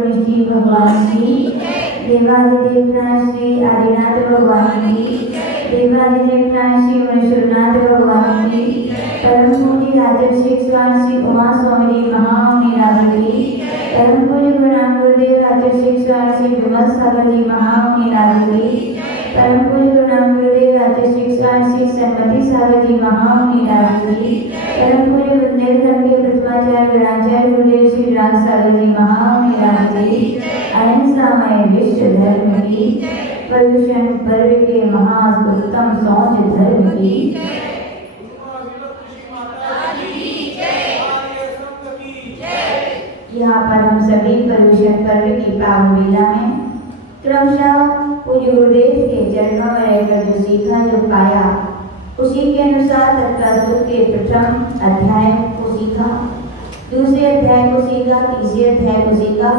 निश्चय भगवान की, देवादिदेव श्री आदिनाथ भगवान की, देवादिदेव श्री महेश्वरनाथ भगवान की, परम पूज्य आदर्श शिक्षवान श्री उमा स्वामी जी महामुनिनाथ की, परम पूज्य गुरुनानक गुरुदेव आदर्श शिक्षवान श्री विमल सागर जी महामुनिनाथ की, परम पूज्य गुरुनानक गुरुदेव आदर्श शिक्षवान श्री सन्मति सागर जी महामुनिनाथ की, परम पूज्य बुंदेलखंड के प्रथमाचार्य गणाचार्य गुरुदेव श्री राग सागर जी महामुनिनाथ की, अहिंसामय विश्व धर्म की, पर्युषण पर्व के महाउत्तम सौंज धर्म की। यहाँ पर हम सभी पर्युषण पर्व की पावन बेला में क्रमशः पूज्य गुरुदेव के चरणों में रहकर जो सीखा जो पाया उसी के अनुसार तत्काल के प्रथम अध्याय को सीखा, दूसरे अध्याय को सीखा, तीसरे अध्याय को सीखा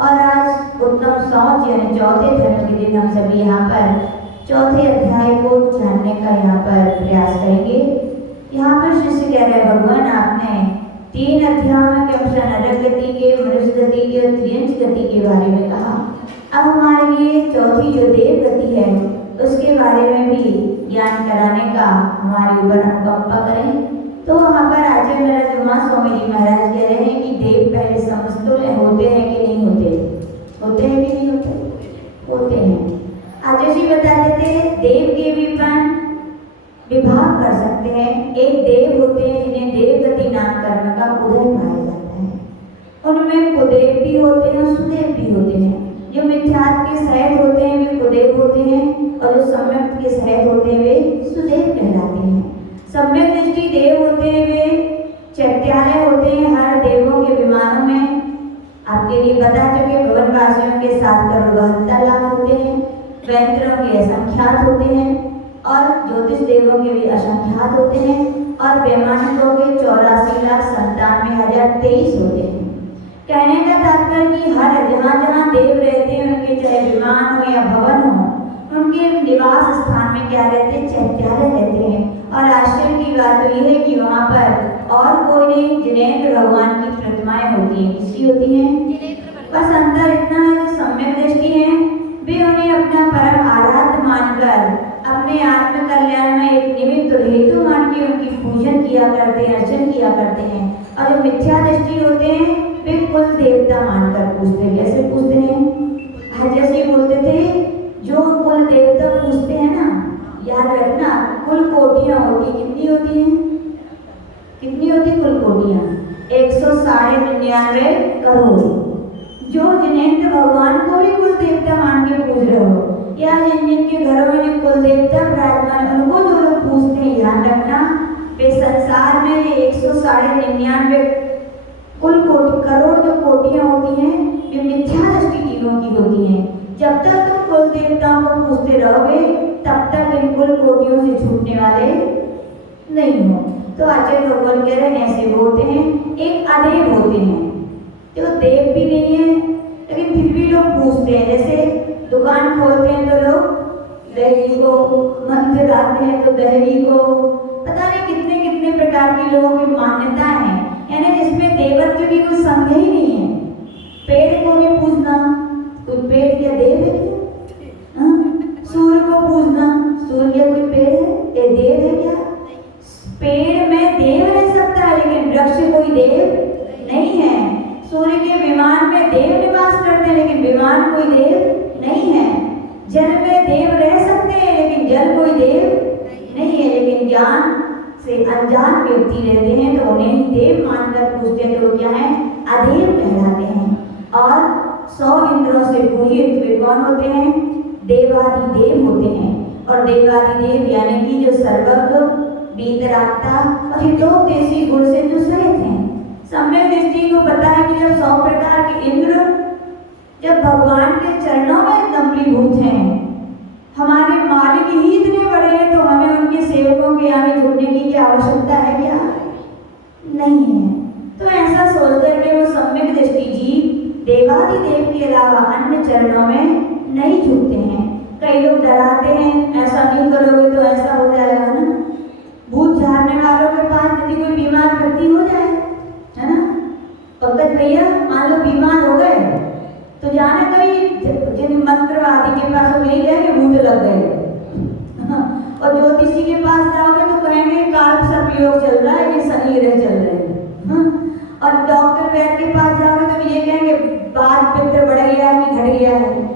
और आज उत्तम सौंच यानी चौथे धर्म के दिन हम सभी यहाँ पर चौथे अध्याय को जानने का यहाँ पर प्रयास करेंगे। यहाँ पर शिष्य कह रहे भगवान आपने 3 अध्यायों में क्रमशः नरक गति के, मनुष्य गति के और त्रियंच गति के बारे में कहा। अब हमारे लिए चौथी जो देव गति है उसके बारे में भी ज्ञान कराने का हमारे ऊपर अनुकंपा करें। तो वहाँ पर आचार्य महाराज उमा स्वामी जी महाराज कह रहे हैं कि देव पहले समस्तुल्य होते हैं कि नहीं होते? होते हैं कि नहीं होते? होते हैं। आचार्य जी बता देते हैं देव के भी विभाग कर सकते हैं। एक देव होते हैं जिन्हें देवगति नाम कर्म का उदय पाया जाता है। उनमें कुदेव भी होते हैं, सुदेव भी होते हैं। जो मिथ्यात्व के सहित होते हैं वे कुदेव होते हैं और जो सम्यक के सहित होते हैं वे सुदेव कहलाते हैं। सम्यक दृष्टि देव होते हैं वे चैत्यालय होते हैं हर देवों के विमानों में। आपके लिए बता चुके भवन वासियों के 7 करोड़ 72 लाख होते हैं, वैंतरों के असंख्यात होते हैं और ज्योतिष देवों के भी असंख्यात होते हैं और वैमानिकों के 84,97,023 होते हैं। कहने का तात्पर्य कि हर जहाँ देव रहते हैं उनके चाहे विमान हो या भवन हो, उनके निवास स्थान में क्या रहते हैं? चैत्यालय रहते हैं। और आश्चर्य की बात तो यह है कि वहाँ पर और कोई नहीं, जिनेंद्र भगवान की प्रतिमाएं होती हैं। किसकी होती हैं? बस अंतर इतना है जो सम्यक दृष्टि है वे उन्हें अपना परम आराध्य मानकर अपने आत्म कल्याण में एक निमित्त हेतु मान के उनकी पूजन किया करते हैं, अर्चन किया करते हैं। और जो मिथ्या दृष्टि होते हैं वे कुल देवता मानकर पूजते हैं। कैसे पूजते हैं? जैसे बोलते थे जो कुल देवता पूजते हैं ना, याद रखना कुल कोटियां होती। कितनी होती हैं? कितनी होती कुल कोटियां? 199 करोड़। जो जिनेंद्र भगवान को भी कुल देवता मान के पूज रहे हो या जिन जिन के घरों में कुल देवता विराजमान उनको जो लोग पूजते हैं, ध्यान रखना वे संसार में 199 कुल कोटि करोड़ जो कोटियां होती हैं वे मिथ्या दृष्टि जीवों की होती हैं। जब तक तुम कुल देवताओं को पूजते रहोगे तब तक इन कुल कोटियों से छूटने वाले नहीं हो। तो आचार्य भगवान कह रहे हैं ऐसे वो होते हैं, एक अदेव होते हैं जो देव भी नहीं है लेकिन फिर भी लोग पूजते हैं। जैसे दुकान खोलते हैं तो लोग दही को, मंदिर आते हैं तो दही को, पता नहीं कितने कितने प्रकार की लोगों की मान्यता है, यानी जिसमें देवत्व की कोई संज्ञा ही नहीं है। पेड़ को भी पूजना, कोई पेड़ क्या देव है क्या? सूर्य को पूजना, सूर्य क्या कोई पेड़ है? ये देव है क्या? पेड़ में देव रह सकता है लेकिन वृक्ष कोई देव नहीं है। सूर्य के विमान में देव निवास करते हैं लेकिन विमान कोई देव नहीं है। जल में देव रह सकते हैं लेकिन जल कोई देव नहीं है। लेकिन ज्ञान से अनजान व्यक्ति रहते हैं तो उन्हें ही देव मानकर पूजते हैं, तो वो क्या है? अदेव कहलाते हैं। और 100 इंद्रों से पूजित वे कौन होते हैं? देवादिदेव होते हैं। और देवादिदेव यानी कि जो सर्वज्ञ, वीतरागता और हितोपदेशी गुण से जो सहित हैं। सम्यक दृष्टि को पता है कि जब 100 प्रकार के इंद्र जब भगवान के चरणों में गंभीरभूत हैं, हमारे मालिक ही इतने बड़े हैं तो हमें उनके सेवकों के आगे झुकने की क्या आवश्यकता है? क्या नहीं है। तो ऐसा सोच करके वो सम्यक दृष्टि जीव देवादिदेव के अलावा अन्य चरणों में नहीं झुकते हैं। कई लोग डराते हैं ऐसा नहीं करोगे तो ऐसा हो जाएगा ना, भूत झाड़ने वालों के पास यदि कोई बीमार व्यक्ति हो जाए, है ना, पंकज भैया मान लो बीमार हो गए पितृ बढ़ गया कि घट गया है।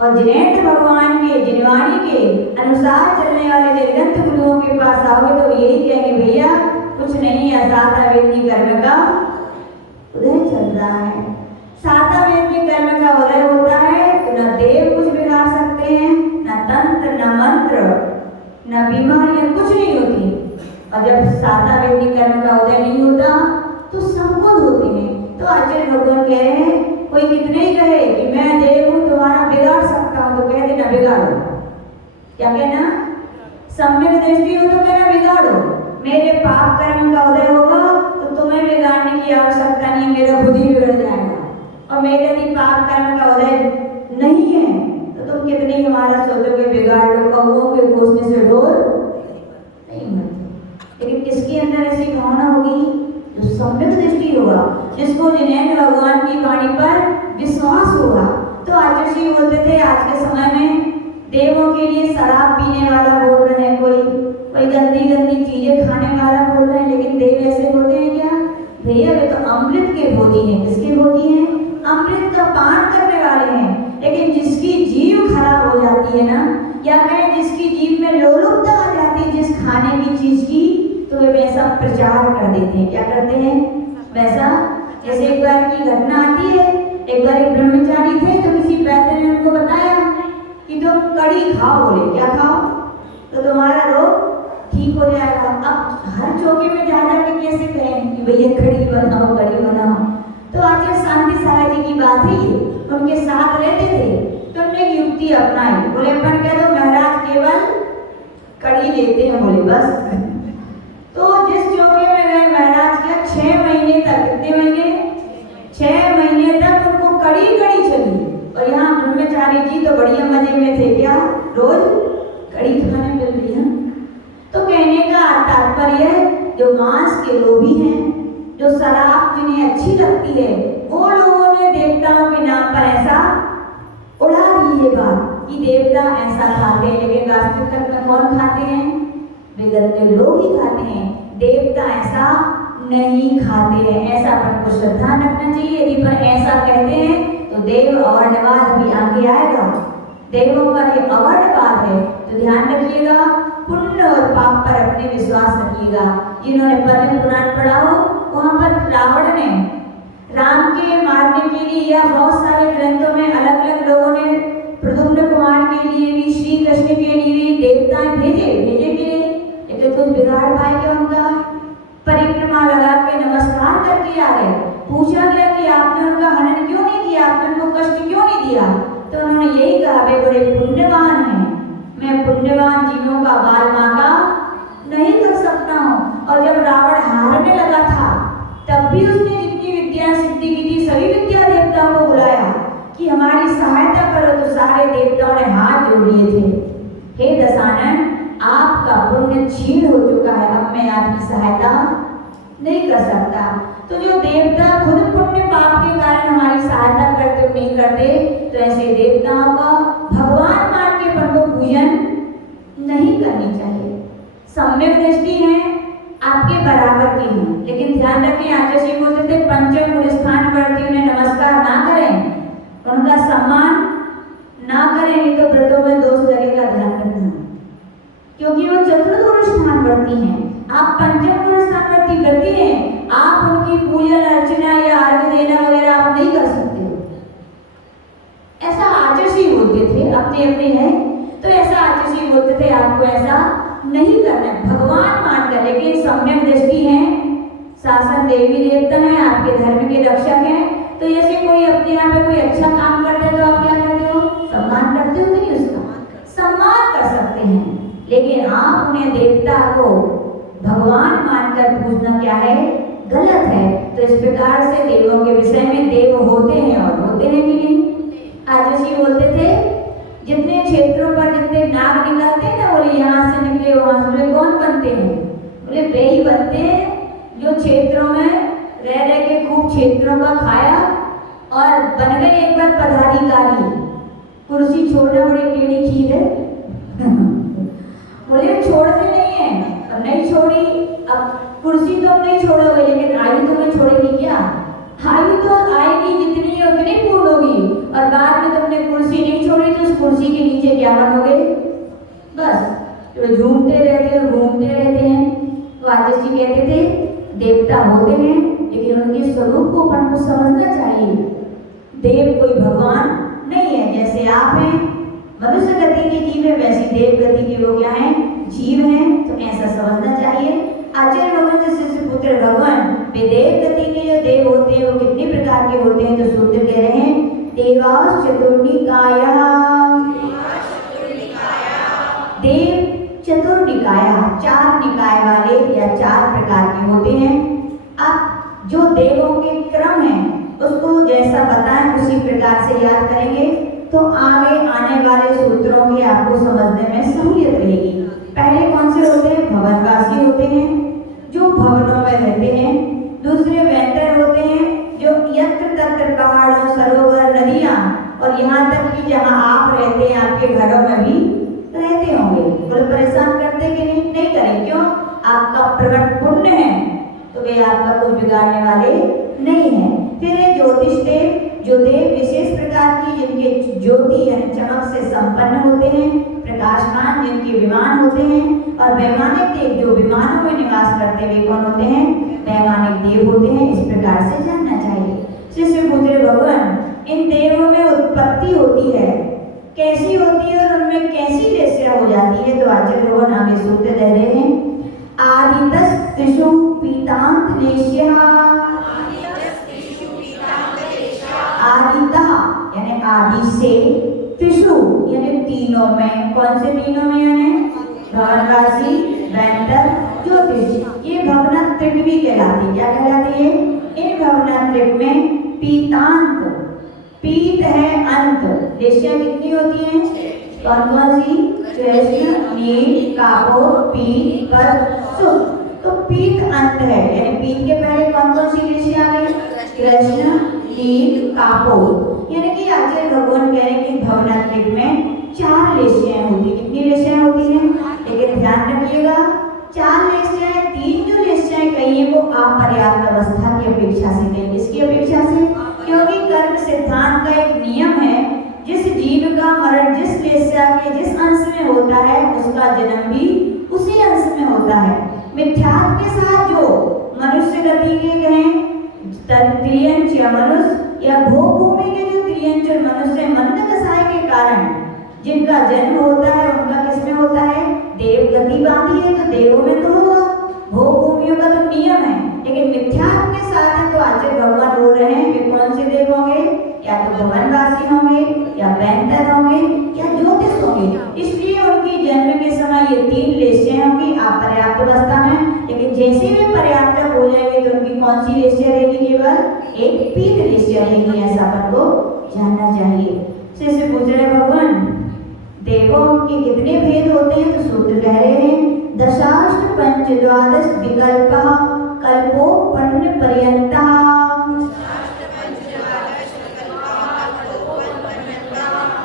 और जिनेन्द्र भगवान के जिनवाणी के अनुसार चलने वाले निर्गंत गुरुओं के पास आओगे तो यही कहेंगे भैया कुछ नहीं है, सातावेदी कर्म का उदय चल रहा है। सातावेदी कर्म का उदय होता है तो न देव कुछ बिगाड़ सकते हैं, न तंत्र न मंत्र न बीमारियां, कुछ नहीं होती। और जब सातावेदी कर्म का उदय नहीं होता तो संकोच होते हैं। तो आचार्य भगवान कह रहे हैं कोई कितने ही कहे कि मैं देव हूं तुम्हारा बिगाड़ सकता हूं तो कह देना बिगाड़ो। क्या कहना? सम्यक दृष्टि हो तो कहना बिगाड़ो। मेरे पाप कर्म का उदय होगा तो तुम्हें बिगाड़ने की आवश्यकता नहीं है, मेरा खुद ही बिगड़ जाएगा। और मेरे यदि पाप कर्म का उदय नहीं है तो तुम कितने ही हमारा सोचोगे बिगाड़ लो, कौओं के घोंसले से डोर नहीं मरती। लेकिन किसके अंदर ऐसी भावना होगी? जो सम्यक दृष्टि होगा, जिसको जिनेन्द्र भगवान की वाणी पर विश्वास होगा। तो आचार्य जी बोलते थे आज के समय में देवों के लिए शराब पीने वाला बोल रहे हैं, कोई गंदी गंदी चीजें खाने वाला बोल रहे हैं, लेकिन देव ऐसे बोलते हैं क्या? भैया वे तो अमृत के भोगी हैं। किसके भोगी हैं? अमृत का पान करने वाले हैं। लेकिन जिसकी जीव खराब हो जाती है ना, या कहें जिसकी जीव में लोलुपता आ जाती है जिस खाने की चीज की, तो वे वैसा प्रचार कर देते हैं। क्या करते हैं? वैसा। जैसे एक बार की घटना आती है, एक बार एक ब्रह्मचारी थे तो किसी वैद्य ने उनको बताया कि तुम कड़ी खाओ। बोले क्या खाओ? तो तुम्हारा रोग ठीक हो जाएगा। अब हर चौके में जा के कैसे कहें कि भैया कड़ी बनाओ कड़ी बनाओ? तो आचार्य शांति सागर जी की बात है ये, उनके साथ रहते थे तो उन्होंने एक युक्ति अपनाई। बोले अपन कह दो महाराज केवल कड़ी लेते हैं। बोले बस। तो जिस चौके में गए महाराज क्या 6 महीने तक, कितने महीने? 6 महीने तक उनको कड़ी चली। और यहाँ ब्रह्मचारी जी तो बढ़िया मजे में थे, क्या रोज कड़ी खाने मिल रही है। तो कहने का तात्पर्य जो मांस के लोभी हैं, जो शराब जिन्हें अच्छी लगती है, वो लोगों ने देवताओं के नाम पर ऐसा उड़ा दी ये बात कि देवता ऐसा खाते हैं, लेकिन वास्तविकता में कौन खाते हैं? विगत लोग ही खाते हैं। देवता ऐसा नहीं खाते हैं। ऐसा अपन को श्रद्धा रखना चाहिए। यदि पर ऐसा कहते हैं तो देव अवर्णवाद भी आगे आएगा। देवों का ये अवर्णवाद है तो ध्यान रखिएगा। पुण्य और पाप पर अपने विश्वास रखिएगा। जिन्होंने पद्म पुराण पढ़ा हो वहां पर रावण ने राम के मारने के लिए या बहुत सारे ग्रंथों में अलग अलग लोगों ने प्रद्युम्न कुमार के लिए भी, श्री कृष्ण के लिए भी देवताएं भेजे के लिए, लेकिन कुछ बिगाड़ पाए क्या? उनका परिक्रमा लगा के नमस्कार करके आ गए। पूछा गया कि आपने उनका हनन क्यों नहीं किया, आपने उनको कष्ट क्यों नहीं दिया? तो उन्होंने यही कहा वे बड़े पुण्यवान हैं, मैं पुण्यवान जीवों का बाल मांगा नहीं कर सकता हूँ। और जब रावण हारने लगा था तब भी उसने जितनी विद्या सिद्धि की थी सभी विद्या देवताओं को बुलाया कि हमारी सहायता करो। तो सारे देवताओं ने हाथ जोड़ लिए थे, हे दशानन आपका पुण्य क्षीण हो चुका है, अब मैं आपकी सहायता नहीं कर सकता। तो जो देवता खुद पुण्य पाप के कारण हमारी सहायता करते नहीं करते, तो ऐसे देवताओं का भगवान मान के पर को पूजन नहीं करनी चाहिए। सम्यक दृष्टि है आपके बराबर की है, लेकिन ध्यान रखें आचार्य जी बोलते थे पंचम गुण स्थान पर उन्हें नमस्कार ना करें, उनका सम्मान ना करें, नहीं तो व्रतों में दोष लगेगा। ध्यान रखना, क्योंकि वो चतुर्थ गुण स्थान वर्ती हैं। आप पंचम गुण स्थान वर्ती व्यक्ति हैं, आप उनकी पूजन अर्चना या अर्घ्य देना वगैरह आप नहीं कर सकते। ऐसा आचार्य जी बोलते थे, अपने अपने हैं तो ऐसा आचार्य जी बोलते थे आपको ऐसा नहीं करना है, भगवान मानकर। लेकिन सम्यक दृष्टि है, शासन देवी देवता है, आपके धर्म के रक्षक हैं, तो जैसे कोई अपने यहाँ पे कोई अच्छा काम करते हैं तो आप क्या करते हो? सम्मान करते हो कि नहीं? उसका सम्मान कर सकते हैं, लेकिन आप उन्हें देवता को भगवान मानकर पूजना क्या है? गलत है। तो इस प्रकार से देवों के विषय में देव होते हैं और होते हैं कि नहीं? आचार्य जी बोलते थे जितने क्षेत्रों पर जितने नाग निकलते हैं ना, बोले यहाँ से निकले वहां से, बोले कौन बनते हैं? बोले वे ही बनते हैं जो क्षेत्रों में रह के खूब क्षेत्रों का खाया और बन गए एक बार पदाधिकारी। कुर्सी छोड़ना बड़ी टेढ़ी खीर है बोले छोड़ते नहीं है, और नहीं छोड़ी। अब कुर्सी तो नहीं छोड़ोगे, लेकिन आयु तो मैं छोड़ेगी क्या? आयु तो आएगी जितनी है उतनी पूर्ण होगी, और बाद में तुमने कुर्सी नहीं छोड़ी तो उस कुर्सी के नीचे क्या बनोगे? बस तो घूमते रहते हैं। तो आचार्य जी कहते थे देवता होते हैं लेकिन उनके स्वरूप को अपन को समझना चाहिए। देव कोई भगवान नहीं है, जैसे आप हैं मनुष्य गति के जीव है वैसी देव गति के वो क्या है? जीव हैं। तो ऐसा समझना चाहिए। आचार्य भगवान से शिष्य पुत्र भगवान वे देव गति के जो देव होते हैं वो कितने प्रकार के होते हैं? तो सूत्र कह रहे हैं देवास चतुर्निकाया। देव चतुर्निकाया, 4 निकाय वाले या 4 प्रकार के होते हैं। अब जो देवों के क्रम है उसको जैसा बताएं उसी प्रकार से याद करेंगे तो आगे आने वाले सूत्रों की आपको समझने में सहूलियत रहेगी। पहले कौन से होते हैं? भवनवासी होते हैं जो भवनों में रहते हैं। दूसरे वैतर होते हैं जो यत्र तत्र पहाड़ों सरोवर नदियां और यहाँ तक कि जहाँ आप रहते हैं आपके घरों में भी रहते होंगे। बोले परेशान करते कि नहीं करें, क्यों? आपका प्रकट पुण्य है तो वे आपका कुछ बिगाड़ने वाले नहीं है। फिर है ज्योतिष देव, जो देव विशेष प्रकार की जिनके ज्योति यानी चमक से संपन्न होते हैं, प्रकाशमान जिनके विमान होते हैं। और वैमानिक देव जो विमानों में निवास करते हुए कौन होते हैं? वैमानिक देव होते हैं। इस प्रकार से जानना चाहिए। शिष्य पूछ रहे भगवान इन देवों में उत्पत्ति होती है, कैसी होती है और उनमें कैसी लेस्या हो जाती है? तो आचार्य भगवान आगे सूत्र दे रहे हैं आदितस त्रिषु पीतांत लेस्या। आदिता यानी आदि से, त्रिषु यानी तीनों में। कौन से तीनों में? यानी भवनवासी, वैतर, ज्योतिष। ये भवनात्रिक भी कहलाती। क्या कहलाती है? इन भवनात्रिक में पीतांत, पीत है अंत, लेस्या कितनी होती है? कौन कौन सी? कृष्ण, नील, कापोर, पीत, पर, सुख। तो पीत अंत है यानी पीत के पहले कौन कौन सी लेस्या आ गई? कृष्ण, नील, कापोर। यानी कि आचार्य भगवान कह रहे हैं कि भवनात्रिक में 4 लेस्याएं होती। कितनी लेस्याएं होती हैं? लेकिन ध्यान रखिएगा 4 लेस्याएं, 3 जो लेस्याएं कही है वो अपर्याप्त अवस्था की अपेक्षा से कही। किसकी अपेक्षा से? क्योंकि कर्म सिद्धांत का एक नियम है जिस जीव का मरण जिस लेस्या के जिस अंश में होता है उसका जन्म भी उसी अंश में होता है। मिथ्यात्व के साथ जो मनुष्य गति के कहें त्रियंच या मनुष्य या भूमि के जो त्रियंच मनुष्य मंद कसाय के कारण जिनका जन्म होता है उनका किसमें होता है? देव गति बांधी है तो देवों में तो होगा, भूमियों का तो नियम है। लेकिन मिथ्यात्व के साथ है तो आचार्य भगवान बोल रहे हैं कि कौन से देव होंगे? या तो भवनवासी होंगे या वैतर होंगे या ज्योतिष होंगे। इसलिए उनकी जन्म के समय ये 3 लेस्याएं होंगी अपर्याप्त अवस्था में। लेकिन जैसे वे पर्याप्त हो जाएंगे तो उनकी कौन सी लेस्या रहेगी? केवल एक पीत लेस्या रहेगी। ऐसा अपन को जानना चाहिए। शिष्य पूछ रहे भगवान देवों के कितने भेद होते हैं? तो सूत्र कह रहे हैं दशाष्ट पंच द्वादश विकल्प कल्पोपन्न पर्यंता।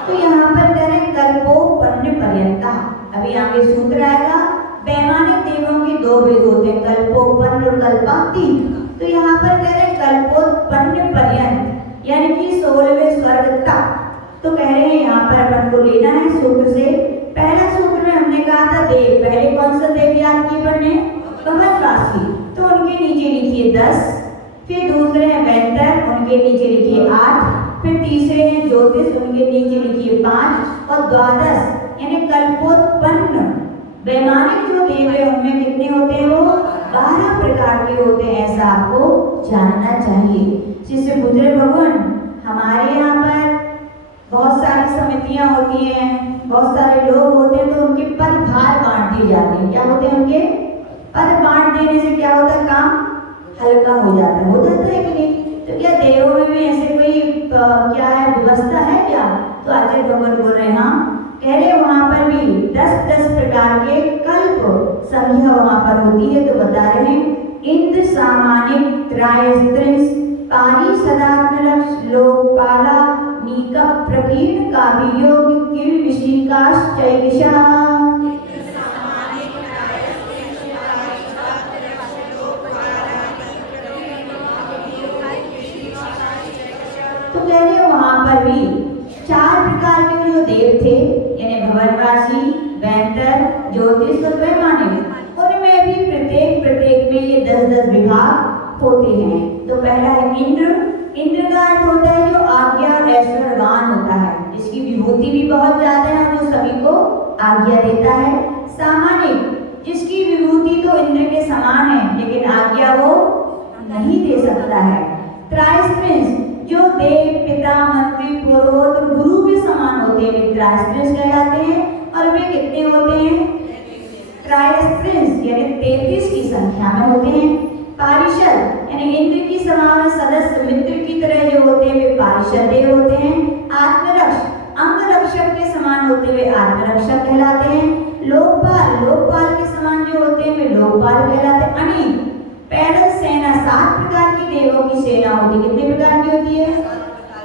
तो यहाँ पर कह रहे कल्पोपन्न पर्यंता। अभी आगे सूत्र आएगा। वैमानिक देवों के 2 भेद होते हैं, कल्पोपन्न और कल्पांति। तो यहाँ पर कह रहे कल्पोपन्न पर्यंत यानी कि 16वें स्वर्ग तक। तो कह रहे हैं यहाँ पर अपन को लेना है सूत्र से। पहला सूत्र में हमने कहा था देव, पहले कौन सा देव याद किए पढ़ने? भवनवासी। तो उनके नीचे लिखिए 10। फिर दूसरे हैं वैतर, उनके नीचे लिखिए 8। फिर तीसरे हैं ज्योतिष, उनके नीचे लिखिए 5। और द्वादश यानी कल्पोत्पन्न वैमानिक जो देव है उनमें कितने होते हैं? वो 12 प्रकार के होते हैं। ऐसा आपको जानना चाहिए। शिष्य पूछ रहे भगवान हमारे यहाँ पर बहुत सारी समितियां होती हैं, बहुत सारे लोग होते हैं तो उनके पद भार बांट दिए जाते हैं। क्या होते हैं? उनके पद बांट देने से क्या होता है? काम हल्का हो जाता है। हो जाता है कि नहीं? तो क्या देवों में भी ऐसे कोई क्या है व्यवस्था है क्या? तो आचार्य भगवान बोल रहे हैं हाँ। कह रहे वहां पर भी 10-10 प्रकार के कल्प संख्या वहां पर होती है। तो बता रहे हैं इंद्र सामानिक त्रायस्त्रिंश पारी सदात्मलक्ष लोकपाला नीका प्रकीर्ण काव्योग किल विशिकाश्चैषा। तो कह रहे वहां पर भी देव थे यानी भवनवासी, वैंतर, ज्योतिष और वैमानिक, उनमें भी प्रत्येक में ये 10-10 विभाग होते हैं। तो पहला है इंद्र। इंद्र का अर्थ होता है जो आज्ञा और ऐश्वर्यवान होता है, जिसकी विभूति भी बहुत ज्यादा है और जो सभी को आज्ञा देता है। सामानिक, जिसकी विभूति तो इंद्र के समान है लेकिन आज्ञा वो नहीं दे सकता है। त्राइस प्रिंस, जो देव, पिता, मंत्री, पुरोहित और गुरु के समान होते हैं, वे त्राइस प्रिंस कहलाते हैं। और वे कितने होते हैं? त्राइस प्रिंस यानी 33 की संख्या में होते हैं। पारिषद यानी इंद्र की समान सदस्य मित्र की तरह जो होते हैं वे पारिषद देव होते हैं। आत्मरक्षक, अंगरक्षक के समान होते हुए आत्मरक्षक कहलाते हैं। लोकपाल, लोकपाल के समान जो होते हैं वे लोकपाल कहलाते हैं। अनेक पैदल सेना, 7 प्रकार की देवों की सेना होती है। कितने प्रकार की होती है?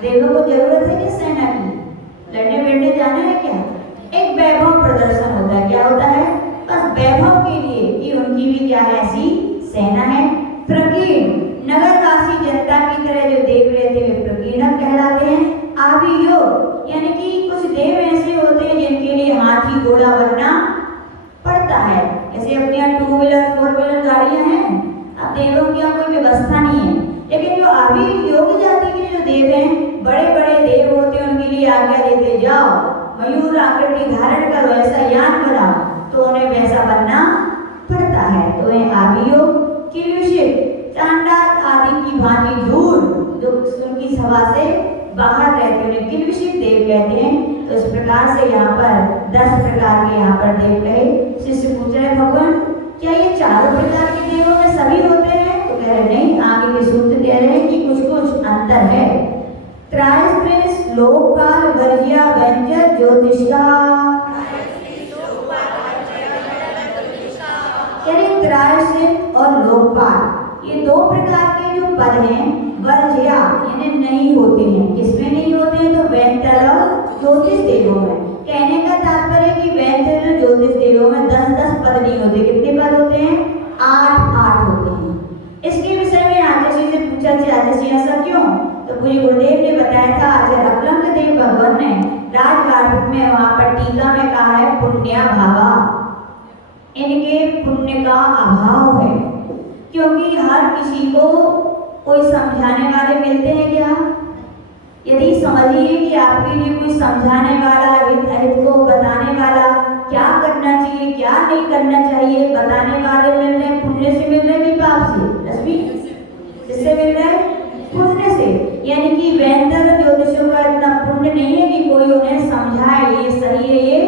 देवों को जरूरत है कि सेना की? लड़ने बैठने जाना है क्या? एक वैभव प्रदर्शन होता है। क्या होता है? बस वैभव के लिए कि उनकी भी क्या है, ऐसी सेना है। प्रकीर्ण, नगरवासी जनता की तरह जो देव रहते हैं वे प्रकीर्णक कहलाते हैं। आभियोग यानी कि कुछ देव ऐसे होते हैं जिनके लिए हाथी घोड़ा बनना पड़ता है। जैसे अपने यहाँ 2 व्हीलर 4 व्हीलर गाड़ियां हैं, अब देवों की यहाँ कोई व्यवस्था नहीं है, लेकिन जो आभियोग जाति के जो देव हैं, बड़े बड़े देव होते हैं, उनके लिए आज्ञा देते जाओ मयूर आकृति धारण करो, ऐसा यान बनाओ, तो उन्हें वैसा बनना पड़ता है। तो ये आभियोग। किलुषित, चांडाल आदि की भांति दूर जो उनकी सभा से बाहर रहते उन्हें किलुषित देव कहते हैं। तो इस प्रकार से यहाँ पर 10 प्रकार के यहाँ पर देव कहे। शिष्य पूछ रहे भगवान क्या ये चारों प्रकार के देवों में सभी होते हैं? तो कह रहे नहीं, आगे के सूत्र कह रहे हैं कि कुछ कुछ अंतर है। त्राइस प्रिंस, लोकपाल, वर्जिया, व्यंजक, ज्योतिषा, त्रायसित और लोकपाल, ये 2 प्रकार के जो पद हैं वर्ज्या यानी नहीं होते हैं। किसमें नहीं होते हैं? तो वैंतर और ज्योतिष देवों में। कहने का तात्पर्य कि वैंतर और ज्योतिष देवों में 10-10 पद नहीं होते। कितने पद होते हैं? 8-8 होते हैं। इसके विषय में आचार्य से पूछा आचार्य ऐसा क्यों? तो पूज्य गुरुदेव ने बताया था, आचार्य अकलंक देव भगवान ने राजवार्तिक में वहां पर टीका में कहा है पुण्या भावा, इनके पुण्य का अभाव है। क्योंकि हर किसी को कोई समझाने वाले मिलते हैं क्या? यदि समझिए कि आपके लिए कोई समझाने वाला, हित को बताने वाला, क्या करना चाहिए क्या नहीं करना चाहिए बताने वाले मिल रहे हैं, पुण्य से मिल रहे कि पाप से? रश्मि, किससे मिल रहे हैं? पुण्य से। यानी कि वैंतर ज्योतिषों का इतना पुण्य नहीं है कि कोई उन्हें समझाए ये सही है ये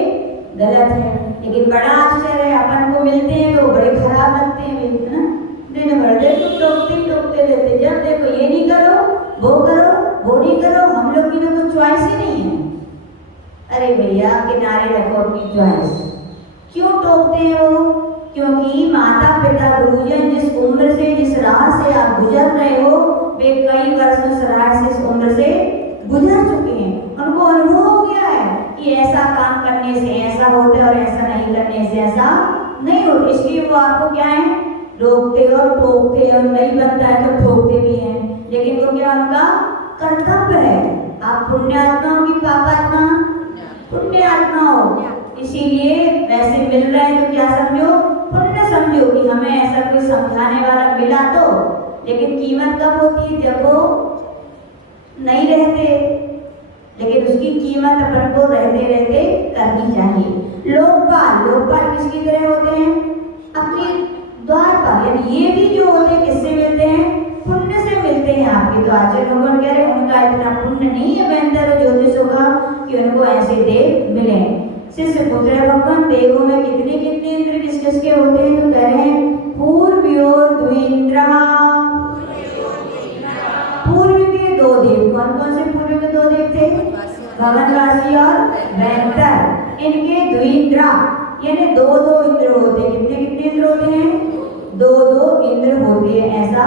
गलत है। लेकिन बड़ा आश्चर्य है, अपन को मिलते हैं तो बड़े खराब लगते हैं, ना? दिन भर देखो टोकते रहते, जब देखो ये नहीं करो वो नहीं करो। हम लोग की तो कुछ चॉइस ही नहीं है। अरे भैया किनारे रखो अपनी चॉइस। क्यों टोकते हैं वो? क्योंकि माता पिता गुरुजन जिस उम्र से जिस राह से आप गुजर रहे हो, वे कई वर्ष उस राह से इस उम्र से गुजर चुके हैं। उनको अनुभव हो गया है कि ऐसा काम करने से ऐसा होता है और ऐसा नहीं करने से ऐसा नहीं होता। इसलिए वो आपको क्या है, रोकते और टोकते और नहीं बनता है तो ठोकते भी हैं। लेकिन वो क्या उनका कर्तव्य है। आप पुण्यात्मा हो कि पापात्मा? पुण्यात्मा हो, इसीलिए वैसे मिल रहा है तो क्या समझो, पुण्य समझो कि हमें ऐसा कोई समझाने वाला मिला तो। लेकिन कीमत कब होती है? जब वो नहीं रहते, लेकिन उसकी कीमत अपन को रहते रहते करनी चाहिए। लोकपाल किसकी तरह होते हैं? अपने द्वारपाल, यानी ये भी जो होते हैं किससे मिलते हैं? पुण्य से मिलते हैं आपके। तो आचार्य भगवान कह रहे हैं उनका इतना पुण्य नहीं है वैंतर और ज्योतिषों का कि उनको ऐसे देव मिले। शिष्य पूछ रहे भगवान देवों में कितने कितने इंद्र किस किसके होते हैं? तो कह रहे हैं पूर्वयो द्विंद्रा, पूर्व के 2 देव। कौन कौन से पूर्व के 2 देव थे? भवनवासी और वैंतर। इनके द्विंद्रा यानी 2-2 इंद्र होते हैं। कितने कितने इंद्र होते हैं? 2-2 इंद्र होते हैं, ऐसा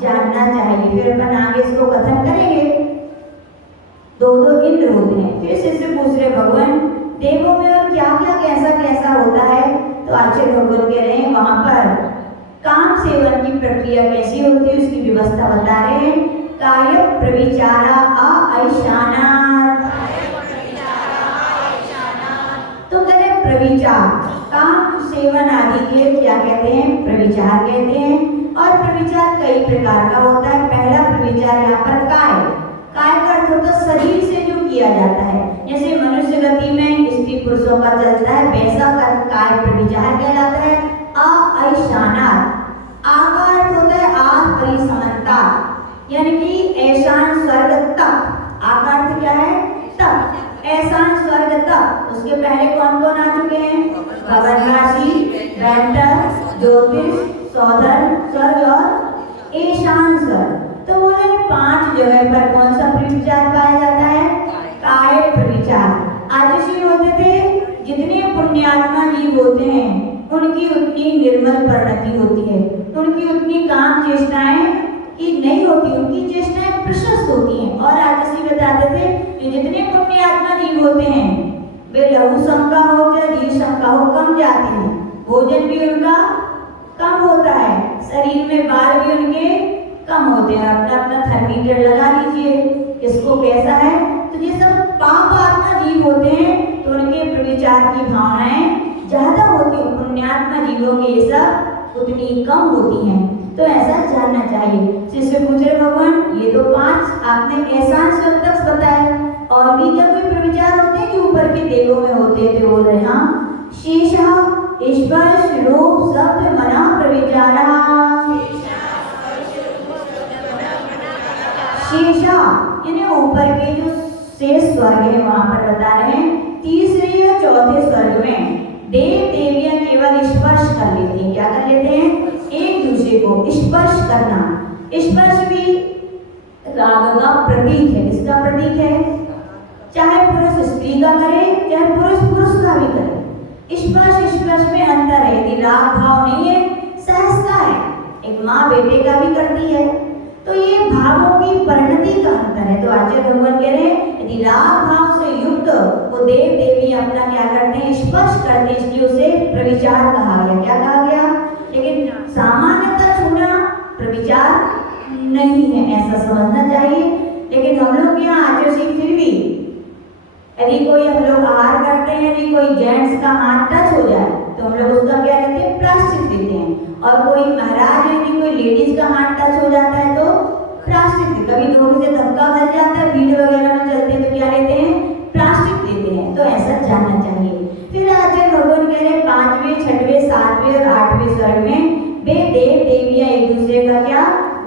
जानना चाहिए। फिर अपन आगे इसको कथन करेंगे। 2-2 इंद्र होते हैं। फिर शिष्य पूछ रहे भगवान देवों में और क्या क्या कैसा कैसा होता है? तो आचार्य भगवान कह रहे हैं वहां पर काम सेवन की प्रक्रिया कैसी होती है उसकी व्यवस्था बता रहे हैं। काय प्रविचारा ऐशाना, प्रविचार, काम सेवन आदि के क्या कहते हैं? प्रविचार कहते हैं। और प्रविचार कई प्रकार का होता है। पहला प्रविचार यहाँ पर काय का अर्थ होता है शरीर से जो किया जाता है। जैसे मनुष्य गति में स्त्री पुरुषों का चलता है, वैसा काय प्रविचार कहलाता है। ऐशानात, आका अर्थ होता है आह परिसमता, यानी कि ऐशान स्वर्ग तक। आका अर्थ क्या है? तक। ऐशान स्वर्ग तक। उसके पहले कौन कौन आ चुके हैं? गगन राशि, वेंटर, ज्योतिष, सौधर स्वर्ग और ईशान स्वर्ग। तो बोले 5 जगह पर कौन सा प्रविचार पाया जाता है? काय प्रविचार। आदिशि होते थे, जितने पुण्यात्मा जीव होते हैं उनकी उतनी निर्मल परिणति होती है, उनकी उतनी काम चेष्टाएं की नहीं होती, उनकी चेष्टाएं प्रशस्त होती हैं। और आदिशि बताते थे कि जितने पुण्यात्मा जीव होते हैं वे लघु शंका हो चाहे दीर्घ शंका हो कम जाते हैं, भोजन भी उनका कम होता है, शरीर में बाल भी उनके कम होते हैं। अपना अपना थर्मीटर लगा लीजिए किसको कैसा है। तो ये सब पाप आत्मा जीव होते हैं तो उनके प्रविचार की भावनाएं ज्यादा होती है, पुण्यात्मा जीवों की ये सब उतनी कम होती हैं। तो ऐसा जानना चाहिए। शिष्य पूछ रहे भगवान ये तो 5 आपने ऐसा स्वर्ग तक बताया, और भी क्या कोई प्रविचार होते हैं जो ऊपर के देवों में होते थे? बोल रहे हाँ, शेषा स्पर्श रूप शब्द मना प्रविचारा। शेषा यानी ऊपर के जो शेष स्वर्ग है वहां पर बता रहे हैं, तीसरे या चौथे स्वर्ग में देव देवियां केवल स्पर्श कर लेते हैं। क्या कर लेते हैं? एक दूसरे को स्पर्श करना। स्पर्श भी राग का प्रतीक है। किसका प्रतीक है? चाहे पुरुष स्त्री का करे चाहे पुरुष पुरुष का भी करे, स्पर्श में अंतर है। यदि राग भाव नहीं है, सहजता है, एक माँ बेटे का भी करती है, तो ये भावों की परिणति का अंतर है। तो आचार्य भगवान कह रहे हैं यदि राग भाव से युक्त वो देव देवी अपना क्या करते हैं? स्पर्श करते हैं, इसलिए उसे प्रविचार कहा गया। क्या कहा गया? लेकिन सामान्यतः छूना प्रविचार नहीं है, ऐसा समझना चाहिए। लेकिन हम लोग यहाँ आचार्य सिंह फिर भी यदि कोई हम लोग आहार करते हैं, यदि कोई जेंट्स का हाथ टच हो जाए तो हम लोग उसका क्या कहते हैं? प्रायश्चित देते हैं। और कोई महाराज यदि कोई लेडीज का हाथ टच हो जाता है तो प्रायश्चित, कभी धोखे से धक्का लग जाता है, भीड़ वगैरह में चलते हैं तो क्या लेते हैं? प्रायश्चित देते हैं। तो ऐसा जानना चाहिए। फिर आचार्य भगवान कह रहे 5वें 6वें 7वें और 8वें स्वर्ग में वे देव देवियां एक दूसरे का क्या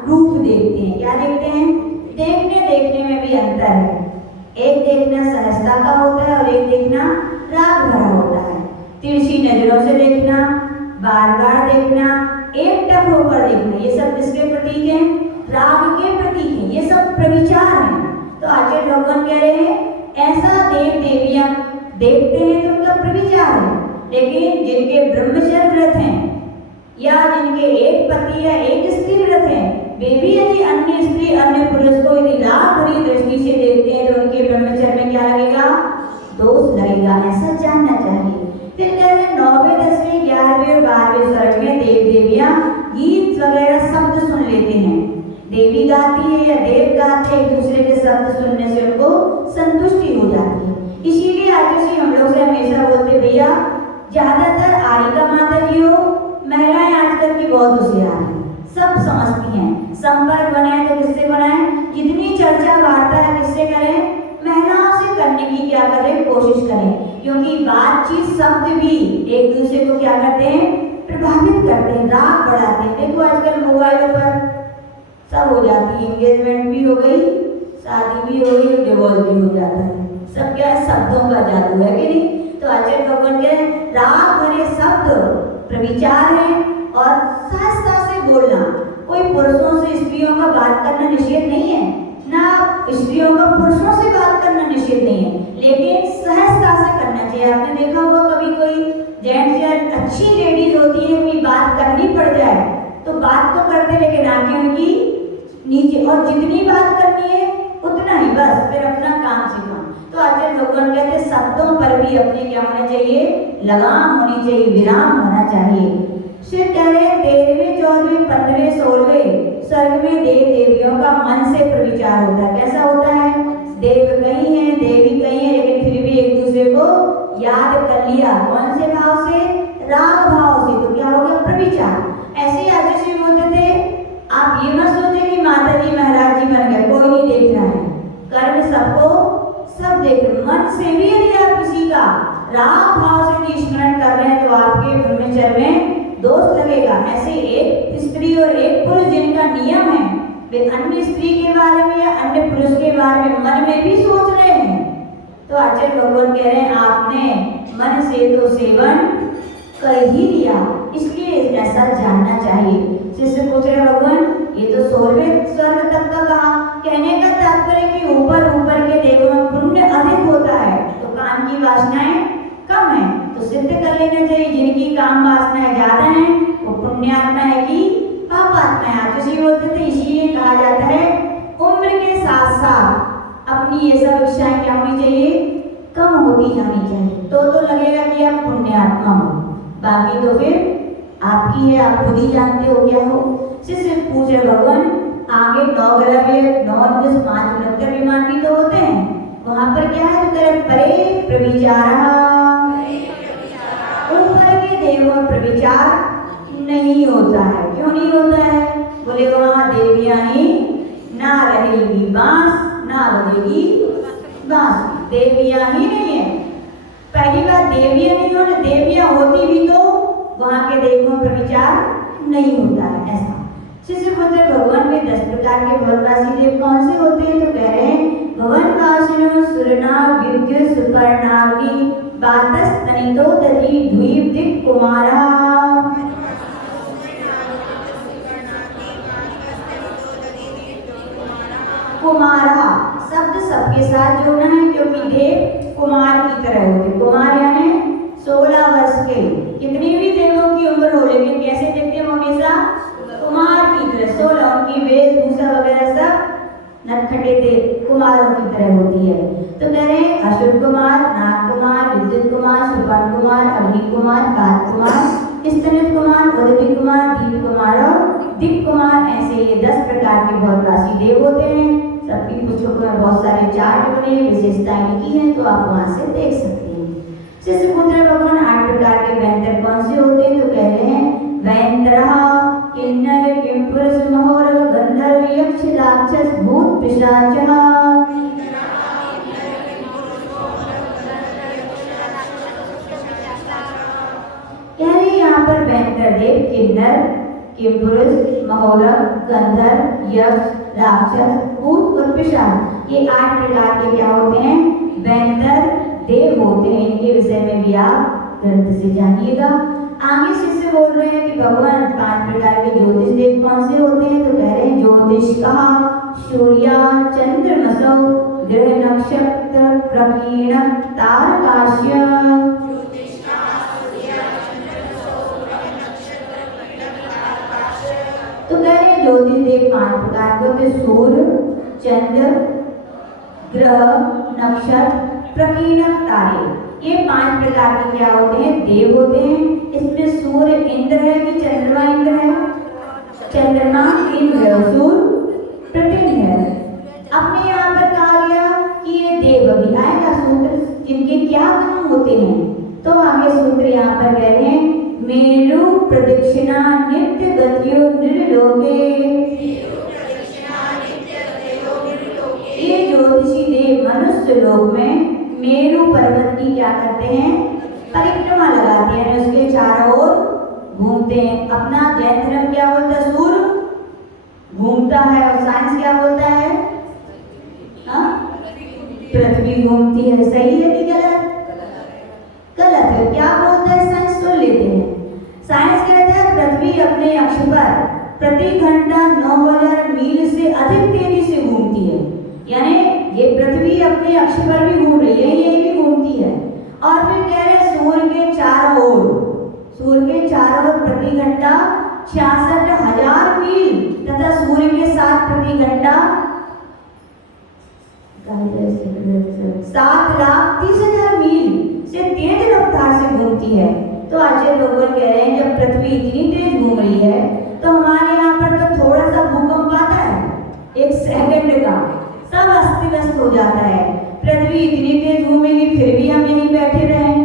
रूप देखते हैं? क्या देखते हैं? देखने में भी अंतर है। एक देखना सहजता का होता है और एक देखना राग भरा होता है। तिरछी नजरों से देखना, बार बार देखना, एक टक होकर देखना, ये सब किसके प्रतीक हैं? राग के प्रतीक हैं। ये सब प्रविचार हैं। तो आचार्य भगवान कह रहे हैं ऐसा देव देवियां देखते हैं तो उनका प्रविचार है। लेकिन जिनके ब्रह्मचर्य व्रत हैं या जिनके एक पति या एक स्त्री व्रत हैं, वे भी यदि अन्य स्त्री अन्य पुरुष को यदि राग भरी दृष्टि से देखते हैं तो उनके ब्रह्मचर्य में क्या लगेगा? दोष लगेगा। ऐसा जानना चाहिए। फिर कह रहे 9वें 10वें 11वें और 12वें स्वर्ग में देव देवियां गीत वगैरह शब्द सुन लेते हैं। देवी गाती है या देव गाते हैं, एक दूसरे के शब्द सुनने से उनको संतुष्टि हो जाती है। इसीलिए आगे से हम लोग से हमेशा बोलते भैया ज्यादातर आरिका माता जी हो, महिलाएं आजकल की बहुत होशियार हैं, सब समझती हैं। संपर्क बनाए तो किससे बनाए? जितनी चर्चा वार्ता है किससे करें? महिलाओं से करने की क्या करें? कोशिश करें, क्योंकि बातचीत शब्द भी एक दूसरे को क्या करते हैं? प्रभावित करते हैं, राग बढ़ाते हैं। देखो आजकल मोबाइलों पर सब हो जाती है, एंगेजमेंट भी हो गई, शादी भी हो गई, डिवोर्स भी हो जाता है। सब क्या है? शब्दों का जादू है कि नहीं? तो आचार्य भगवान कह रहे हैं राग भरे शब्द प्रविचार है और सहजता से बोलना। कोई पुरुषों से स्त्रियों का बात करना निषेध नहीं है, ना स्त्रियों का पुरुषों से बात करना निषेध नहीं है, लेकिन सहजता से करना चाहिए। आपने देखा होगा कभी कोई जेंट्स या अच्छी लेडीज होती है, कोई बात करनी पड़ जाए तो बात तो करते लेकिन आंखें उनकी नीचे, और जितनी बात करनी है उतना ही, बस फिर अपना काम से काम। तो आचार्य भगवान कहते हैं शब्दों पर भी अपने क्या होना चाहिए? लगाम होनी चाहिए, विराम होना चाहिए। फिर कह रहे 13वें 14वें 15वें 16वें स्वर्ग में देव देवियों का मन से प्रविचार होता है। कैसा होता है? देव कहीं है, देवी कहीं है, लेकिन फिर भी एक दूसरे को याद कर लिया, कौन से भाव से? राग भाव से। तो क्या हो गया? प्रविचार। ऐसे ही आचार्य जी बोलते थे, आप ये मत सोचे कि माता जी महाराज जी बन गए, कोई नहीं देख रहा है, कर्म सबको सब देख रहे। मन से भी यदि आप किसी का राग भाव से यदि स्मरण कर रहे हैं तो आपके ब्रह्मचर्य में दोष लगेगा। ऐसे एक स्त्री और एक पुरुष जिनका नियम है, वे अन्य स्त्री के बारे में या अन्य पुरुष के बारे में मन में भी सोच रहे हैं, तो आचार्य भगवान कह रहे हैं आपने मन से तो सेवन कर ही लिया, इसलिए ऐसा जानना चाहिए। शिष्य पूछ रहे भगवान ये तो 16वें स्वर्ग तक का कहा, कहने का तात्पर्य कि ऊपर ऊपर के देवों में पुण्य अधिक होता है तो काम की वासनाएं कम है, तो सिद्ध कर लेना चाहिए जिनकी काम वासनाएं ज्यादा हैं वो पुण्यात्मा है कि पापात्मा है। तो इसी बोलते थे, इसीलिए कहा जाता है उम्र के साथ साथ अपनी ये सब इच्छाएं क्या होनी चाहिए? कम होती जानी चाहिए, तो लगेगा कि आप पुण्यात्मा हो, बाकी तो फिर आपकी है, आप खुद ही जानते हो क्या हो। शिष्य पूछ रहे भगवान आगे 9 ग्रह में 9 + 5 69 विमान भी तो होते हैं, वहां पर क्या है? तो तेरे परे प्रविचारा, ऊपर के देवों प्रविचार नहीं होता है। क्यों नहीं होता है? बोले वहां देवियां ही ना रहेगी बांस ना बजेगी बांस, देवियां ही नहीं है। पहली बात देवियां नहीं हो, देवियां होती भी तो वहां के देवों पर विचार नहीं होता है। ऐसा शिष्य बोलते भगवान में 10 प्रकार के भवनवासी देव कौन से होते हैं? तो कह रहे हैं भवनवासिनो सुरनाग विद्युत सुपर्णागी बातस तनितो दधि द्वीप दिक कुमारा। कुमारा शब्द सबके साथ जोड़ना है क्योंकि देव कुमार की तरह होते। कुमार यानी 16 वर्ष के, कितनी भी देवों की उम्र हो लेकिन कैसे देखते हैं हमेशा? कुमार की तरह। 16 उनकी वेशभूषा वगैरह सब नटखटे देव कुमारों की तरह होती है। तो कह रहे हैं असुर कुमार, नाग कुमार, विद्युत कुमार, सुपर्ण कुमार, अग्नि कुमार, काल कुमार, स्तनित कुमार, उदति कुमार, दीप कुमार और दिक कुमार, ऐसे ये 10 प्रकार के भवनवासी देव होते हैं। सबकी पुस्तकों में बहुत सारे चार्ट बने, विशेषताएं लिखी हैं, तो आप वहां से देख सकते हैं। शिष्य पुत्र भगवान 8 प्रकार के वैंतर कौन से होते हैं? तो कह रहे हैं वैंतरः किन्नर किंपुरुष महोर गंधर्व यक्ष राक्षस भूत पिशाच। कह रहे यहाँ पर वैंतर देव किन्नर किंपुरुष महोर गंधर्व यक्ष राक्षस भूत और पिशाच, ये 8 प्रकार के क्या होते हैं? वैंतर देव होते हैं। इनके विषय में भी आप ग्रंथ से जानिएगा। आगे शिष्य बोल रहे हैं कि भगवान 5 प्रकार के ज्योतिष देव कौन से होते हैं? तो कह रहे हैं ज्योतिष कहा सूर्या चंद्रमसो ग्रह नक्षत्र प्रकीर्ण तारकाश्य। तो कह रहे हैं ज्योतिष देव 5 प्रकार के होते, सूर्य चंद्र ग्रह नक्षत्र प्रकीर्णक तारे, ये 5 प्रकार के क्या होते हैं? देव होते हैं। इसमें सूर्य इंद्र है कि चंद्रमा इंद्र है? चंद्रमा इंद्र, सूर्य प्रत्येक है। अपने यहाँ पर कहा गया कि ये देव अभी आएगा सूत्र जिनके क्या गुण होते हैं, तो आगे सूत्र यहाँ पर कह रहे हैं मेरु प्रदक्षिणा नित्य गतियो निर्लोके। ये ज्योतिषी देव मनुष्य लोक में मेरु पर्वत की क्या करते हैं? परिक्रमा लगाते हैं, उसके चारों ओर घूमते हैं। अपना जैन धर्म क्या बोलता है? सूर्य घूमता है, और साइंस क्या बोलता है? पृथ्वी घूमती है। सही है कि गलत? गलत है। क्या बोलता है साइंस? सुन लेते हैं। साइंस कहता है पृथ्वी अपने अक्ष पर प्रति घंटा 9000 मील से अधिक तेजी से घूमती है, यानी ये पृथ्वी अपने अक्ष पर भी घूम रही है, ये भी घूमती है। और फिर कह रहे सूर्य के चारों ओर, सूर्य के चारों ओर प्रति घंटा 66,000 मील तथा सूर्य के साथ प्रति घंटा 7,30,000 मील से तेज रफ्तार से घूमती है। तो आचार्य लोग कह रहे हैं जब पृथ्वी इतनी तेज घूम रही है तो हमारे यहाँ पर तो थोड़ा सा भूकंप आता है 1 सेकंड का, सब अस्त व्यस्त हो जाता है। पृथ्वी इतनी तेज घूमेगी फिर भी हम यहीं बैठे रहें,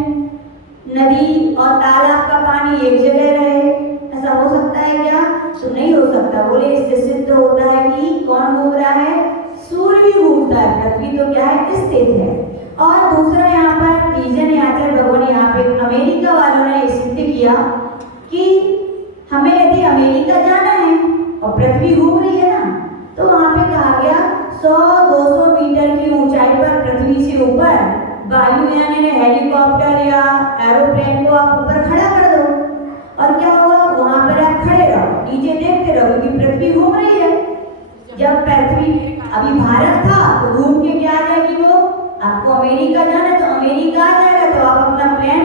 ऊपर वायुयान ने हेलीकॉप्टर या एरोप्लेन को आप ऊपर खड़ा कर दो और क्या होगा, वहां पर आप खड़े रहो, नीचे देखते रहो क्योंकि पृथ्वी घूम रही है। जब पृथ्वी अभी भारत था तो घूम के क्या आ जाएगी वो, आपको अमेरिका जाना है तो अमेरिका आ जाएगा, तो आप अपना प्लेन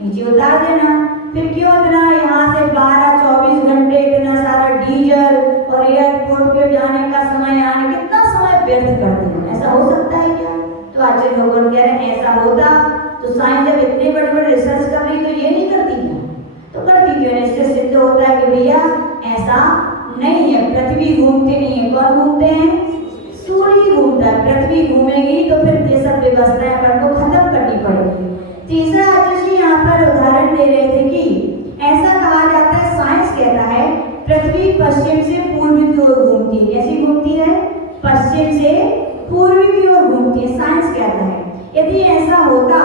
नीचे उतार देना। फिर क्यों इतना यहाँ से 12-24 घंटे इतना सारा डीजल और एयरपोर्ट पे जाने का समय, आने कितना समय व्यर्थ करते हैं, ऐसा हो सकता है क्या? तो आज लोग कह रहे हैं ऐसा होता तो साइंस जब इतने बड़े बड़े रिसर्च कर रही तो ये नहीं करती क्या? तो करती क्यों नहीं? इससे सिद्ध होता है कि भैया ऐसा नहीं है, पृथ्वी घूमती नहीं है। कौन घूमते हैं? सूर्य ही घूमता है। पृथ्वी घूमेगी तो फिर ये सब व्यवस्थाएं अपन को खत्म करनी पड़ेगी। तीसरा आचार्य जी यहाँ पर उदाहरण दे रहे थे कि ऐसा कहा जाता है, साइंस कहता है पृथ्वी पश्चिम से पूर्व की ओर घूमती है। कैसी घूमती है? पश्चिम से पूर्व की ओर घूमती है, साइंस कहता है। यदि ऐसा होता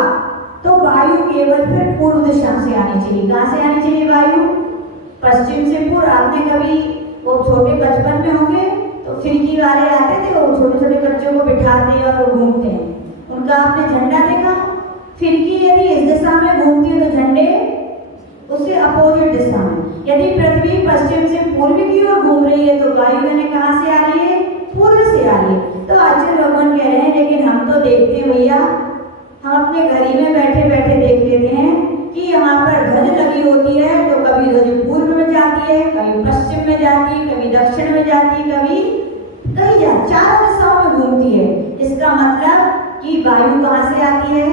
तो वायु केवल फिर पूर्व दिशा से आनी चाहिए। कहाँ से आनी चाहिए वायु? पश्चिम से पूर्व। आपने कभी वो छोटे बचपन में होंगे तो खिड़की वाले आते थे, वो छोटे छोटे बच्चों को बिठाते हैं और वो घूमते हैं, उनका आपने झंडा देखा? खिड़की यदि इस दिशा में घूमती है तो झंडे उससे अपोजिट दिशा में। यदि पृथ्वी पश्चिम से पूर्व की ओर घूम रही है तो वायु यानी कहाँ से आ रही है? पूर्व से आ रही है। तो आचार्य भगवान कह रहे हैं लेकिन हम तो देखते हैं भैया, हम अपने घर ही में बैठे बैठे देख लेते हैं कि यहाँ पर ध्वज लगी होती है, तो कभी ध्वज पूर्व में जाती है, कभी पश्चिम में जाती है, कभी दक्षिण में जाती है, कभी कहीं जा, चारों दिशाओं में घूमती है। इसका मतलब कि वायु कहाँ से आती है?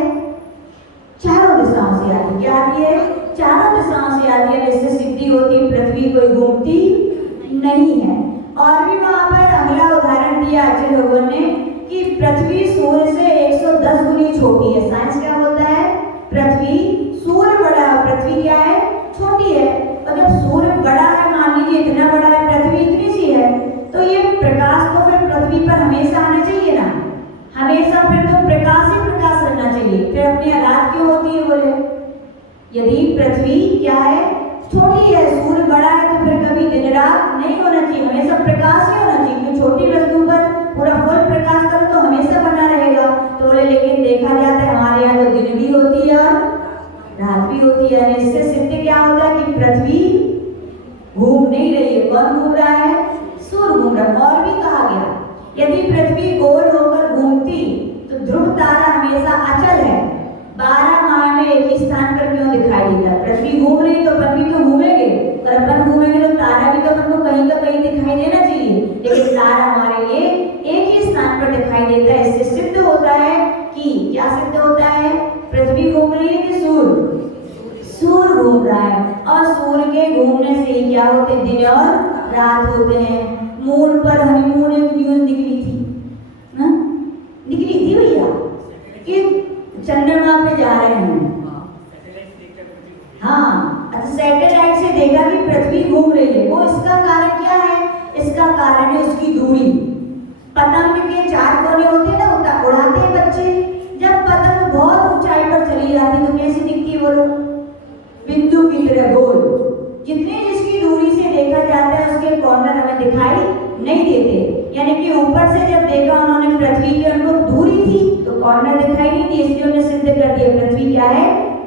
चारों दिशाओं से आती है। क्या आती है? चारों दिशाओं से आती है। इससे सिद्धि होती पृथ्वी कोई घूमती नहीं है। और भी वहां पर अगला उदाहरण दिया आचार्य भगवान ने कि पृथ्वी सूर्य से 110 गुनी छोटी है। साइंस क्या बोलता है? पृथ्वी सूर्य बड़ा है, पृथ्वी क्या है? छोटी है। और जब सूर्य बड़ा है, मान लीजिए इतना बड़ा है, पृथ्वी इतनी सी है, तो ये प्रकाश तो फिर पृथ्वी पर हमेशा आना चाहिए ना, हमेशा फिर तो प्रकाश ही प्रकाश रहना चाहिए, फिर अपनी रात क्यों होती है? बोले यदि पृथ्वी क्या है? छोटी है, सूर्य बड़ा है, तो फिर कभी दिन रात नहीं होना चाहिए, हमेशा प्रकाश ही होना चाहिए। क्योंकि छोटी वस्तु पर पूरा फुल प्रकाश करो तो हमेशा बना रहेगा। तो बोले लेकिन देखा जाता है हमारे यहाँ तो दिन भी होती है और रात भी होती है। इससे सिद्ध क्या होता है कि पृथ्वी घूम नहीं रही है। कौन घूम रहा है? सूर्य घूम रहा है। और भी कहा गया यदि पृथ्वी गोल होकर घूमती तो ध्रुव तारा हमेशा अचल है, 12 माह में एक ही स्थान पर क्यों दिखाई देता है? पृथ्वी घूम रही तो अपन भी तो घूमेंगे, और अपन घूमेंगे तो तारा भी तो अपन को कहीं का कहीं दिखाई देना चाहिए, लेकिन तारा हमारे लिए एक ही स्थान पर दिखाई देता है। इससे सिद्ध होता है कि क्या सिद्ध होता है? पृथ्वी घूम रही है कि सूर्य? सूर्य घूम रहा है। और सूर्य के घूमने से ही क्या होते? दिन और रात होते हैं। मून पर हनीमून एक न्यूज निकली थी ना, निकली थी भैया कि चंद्रमा पे जा रहे हैं। हाँ, अच्छा सैटेलाइट से देखा कि पृथ्वी घूम रही है। वो इसका कारण क्या है? इसका कारण है उसकी दूरी। पतंग के 4 कोने होते हैं ना, उड़ाते हैं बच्चे, जब पतंग बहुत ऊंचाई पर चली जाती है तो कैसी दिखती है? बोलो बिंदु की तरह गोल। जितनी जिसकी दूरी से देखा जाता है उसके कॉर्नर हमें दिखाई नहीं देते। यानी कि ऊपर से जब देखा उन्होंने पृथ्वी की, उनको दूरी थी तो कॉर्नर दिखाई नहीं दी, इसलिए उन्हें सिद्ध कर दिया पृथ्वी क्या है?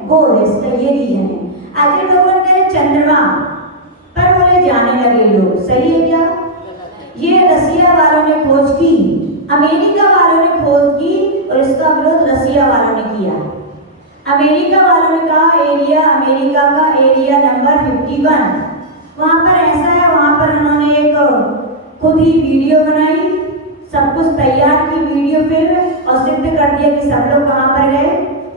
गोल है। इसका ये रीजन है। आचार्य भगवान कह रहे चंद्रमा पर बोले जाने लगे लोग, सही है क्या? ये रसिया वालों ने खोज की, अमेरिका वालों ने खोज की, और इसका विरोध रसिया वालों ने किया। अमेरिका वालों ने कहा एरिया, अमेरिका का एरिया नंबर 51, वहां पर ऐसा है, वहां पर उन्होंने एक खुद ही वीडियो बनाई, सब कुछ तैयार की वीडियो फिल्म, और सिद्ध कर दिया कि सब लोग कहां पर गए?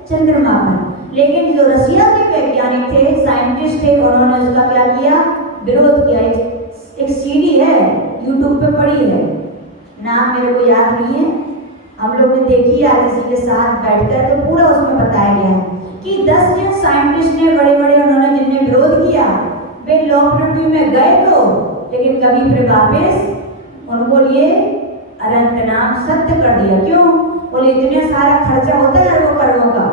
चंद्रमा पर। लेकिन जो रसिया के वैज्ञानिक थे, साइंटिस्ट थे, उन्होंने उसका क्या किया? विरोध किया। एक सीडी है, यूट्यूब पे पड़ी है, नाम मेरे को याद नहीं है, हम लोग ने देखी है किसी के साथ बैठकर, तो पूरा उसमें बताया गया है कि 10 जन साइंटिस्ट ने बड़े बड़े, उन्होंने जिनने विरोध किया वे लॉ पृथ्वी में गए तो, लेकिन कभी फिर वापस उनको लिए अनंतनाम सत्य कर दिया। क्यों? बोले इतने सारा खर्चा होता है अरबों करोड़ों का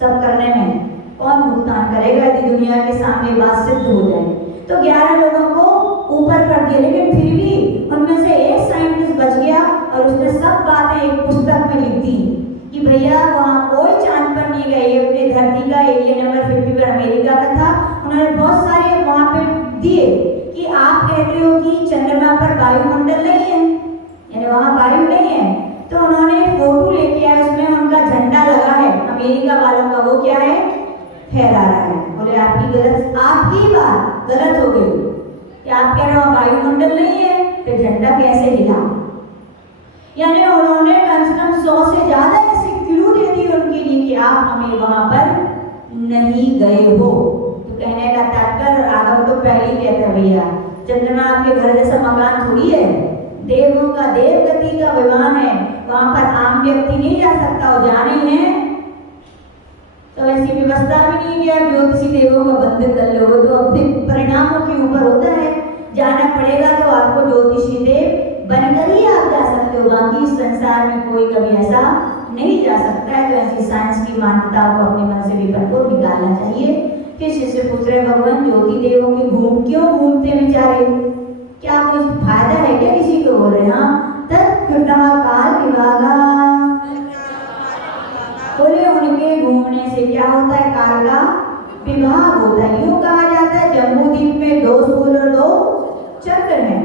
सब करने में, कौन भुगतान करेगा यदि दुनिया के सामने बात सिद्ध हो जाए? तो 11 लोगों को ऊपर कर दिया, लेकिन फिर भी उनमें से एक साइंटिस्ट बच गया और उसने सब बातें एक पुस्तक में लिख दी कि भैया वहाँ कोई चांद पर नहीं गए, ये अपने धरती का एरिया नंबर 50 पर अमेरिका का था। उन्होंने बहुत सारे वहाँ पे दिए कि आप कहते हो कि चंद्रमा पर वायुमंडल नहीं है, यानी वहाँ वायु नहीं है, तो उन्होंने फोटो लेके आए, उसमें उनका झंडा लगा है अमेरिका वालों का, वो क्या है, फहरा रहा है। बोले आपकी बात गलत हो गई कि आप कह रहे हो वायुमंडल नहीं है, तो झंडा कैसे हिला। यानी उन्होंने कम से कम 100 से ज्यादा ऐसे क्लू दे दी उनके लिए कि आप हमें वहां पर नहीं गए हो। तो कहने का तात्पर्य आगम तो पहले ही कहता है भैया चंद्रमा आपके घर जैसा मकान थोड़ी है, देवों का देव गति का विमान है, वहां पर आम व्यक्ति नहीं जा सकता, और जाना ही है तो ऐसी व्यवस्था भी नहीं है ज्योतिषी देवों का बंधन कर लो, तो अपने परिणामों के ऊपर होता है। जाना पड़ेगा तो आपको ज्योतिषी देव बनकर ही आप जा सकते हो, बाकी इस संसार में कोई कभी ऐसा नहीं जा सकता है। तो ऐसी साइंस की मान्यताओं को अपने मन से विपद को निकालना चाहिए। फिर शिष्य पूछ रहे भगवान ज्योति देवों की क्यों घूमते बेचारे, क्या कोई फायदा है क्या किसी को, बोल रहे हाँ तत्कृतः काल विभागा, बोले उनके घूमने से क्या होता है, काल का विभाग होता है। यूं कहा जाता है जम्बूद्वीप में 2 सूर्य और 2 चंद्र हैं,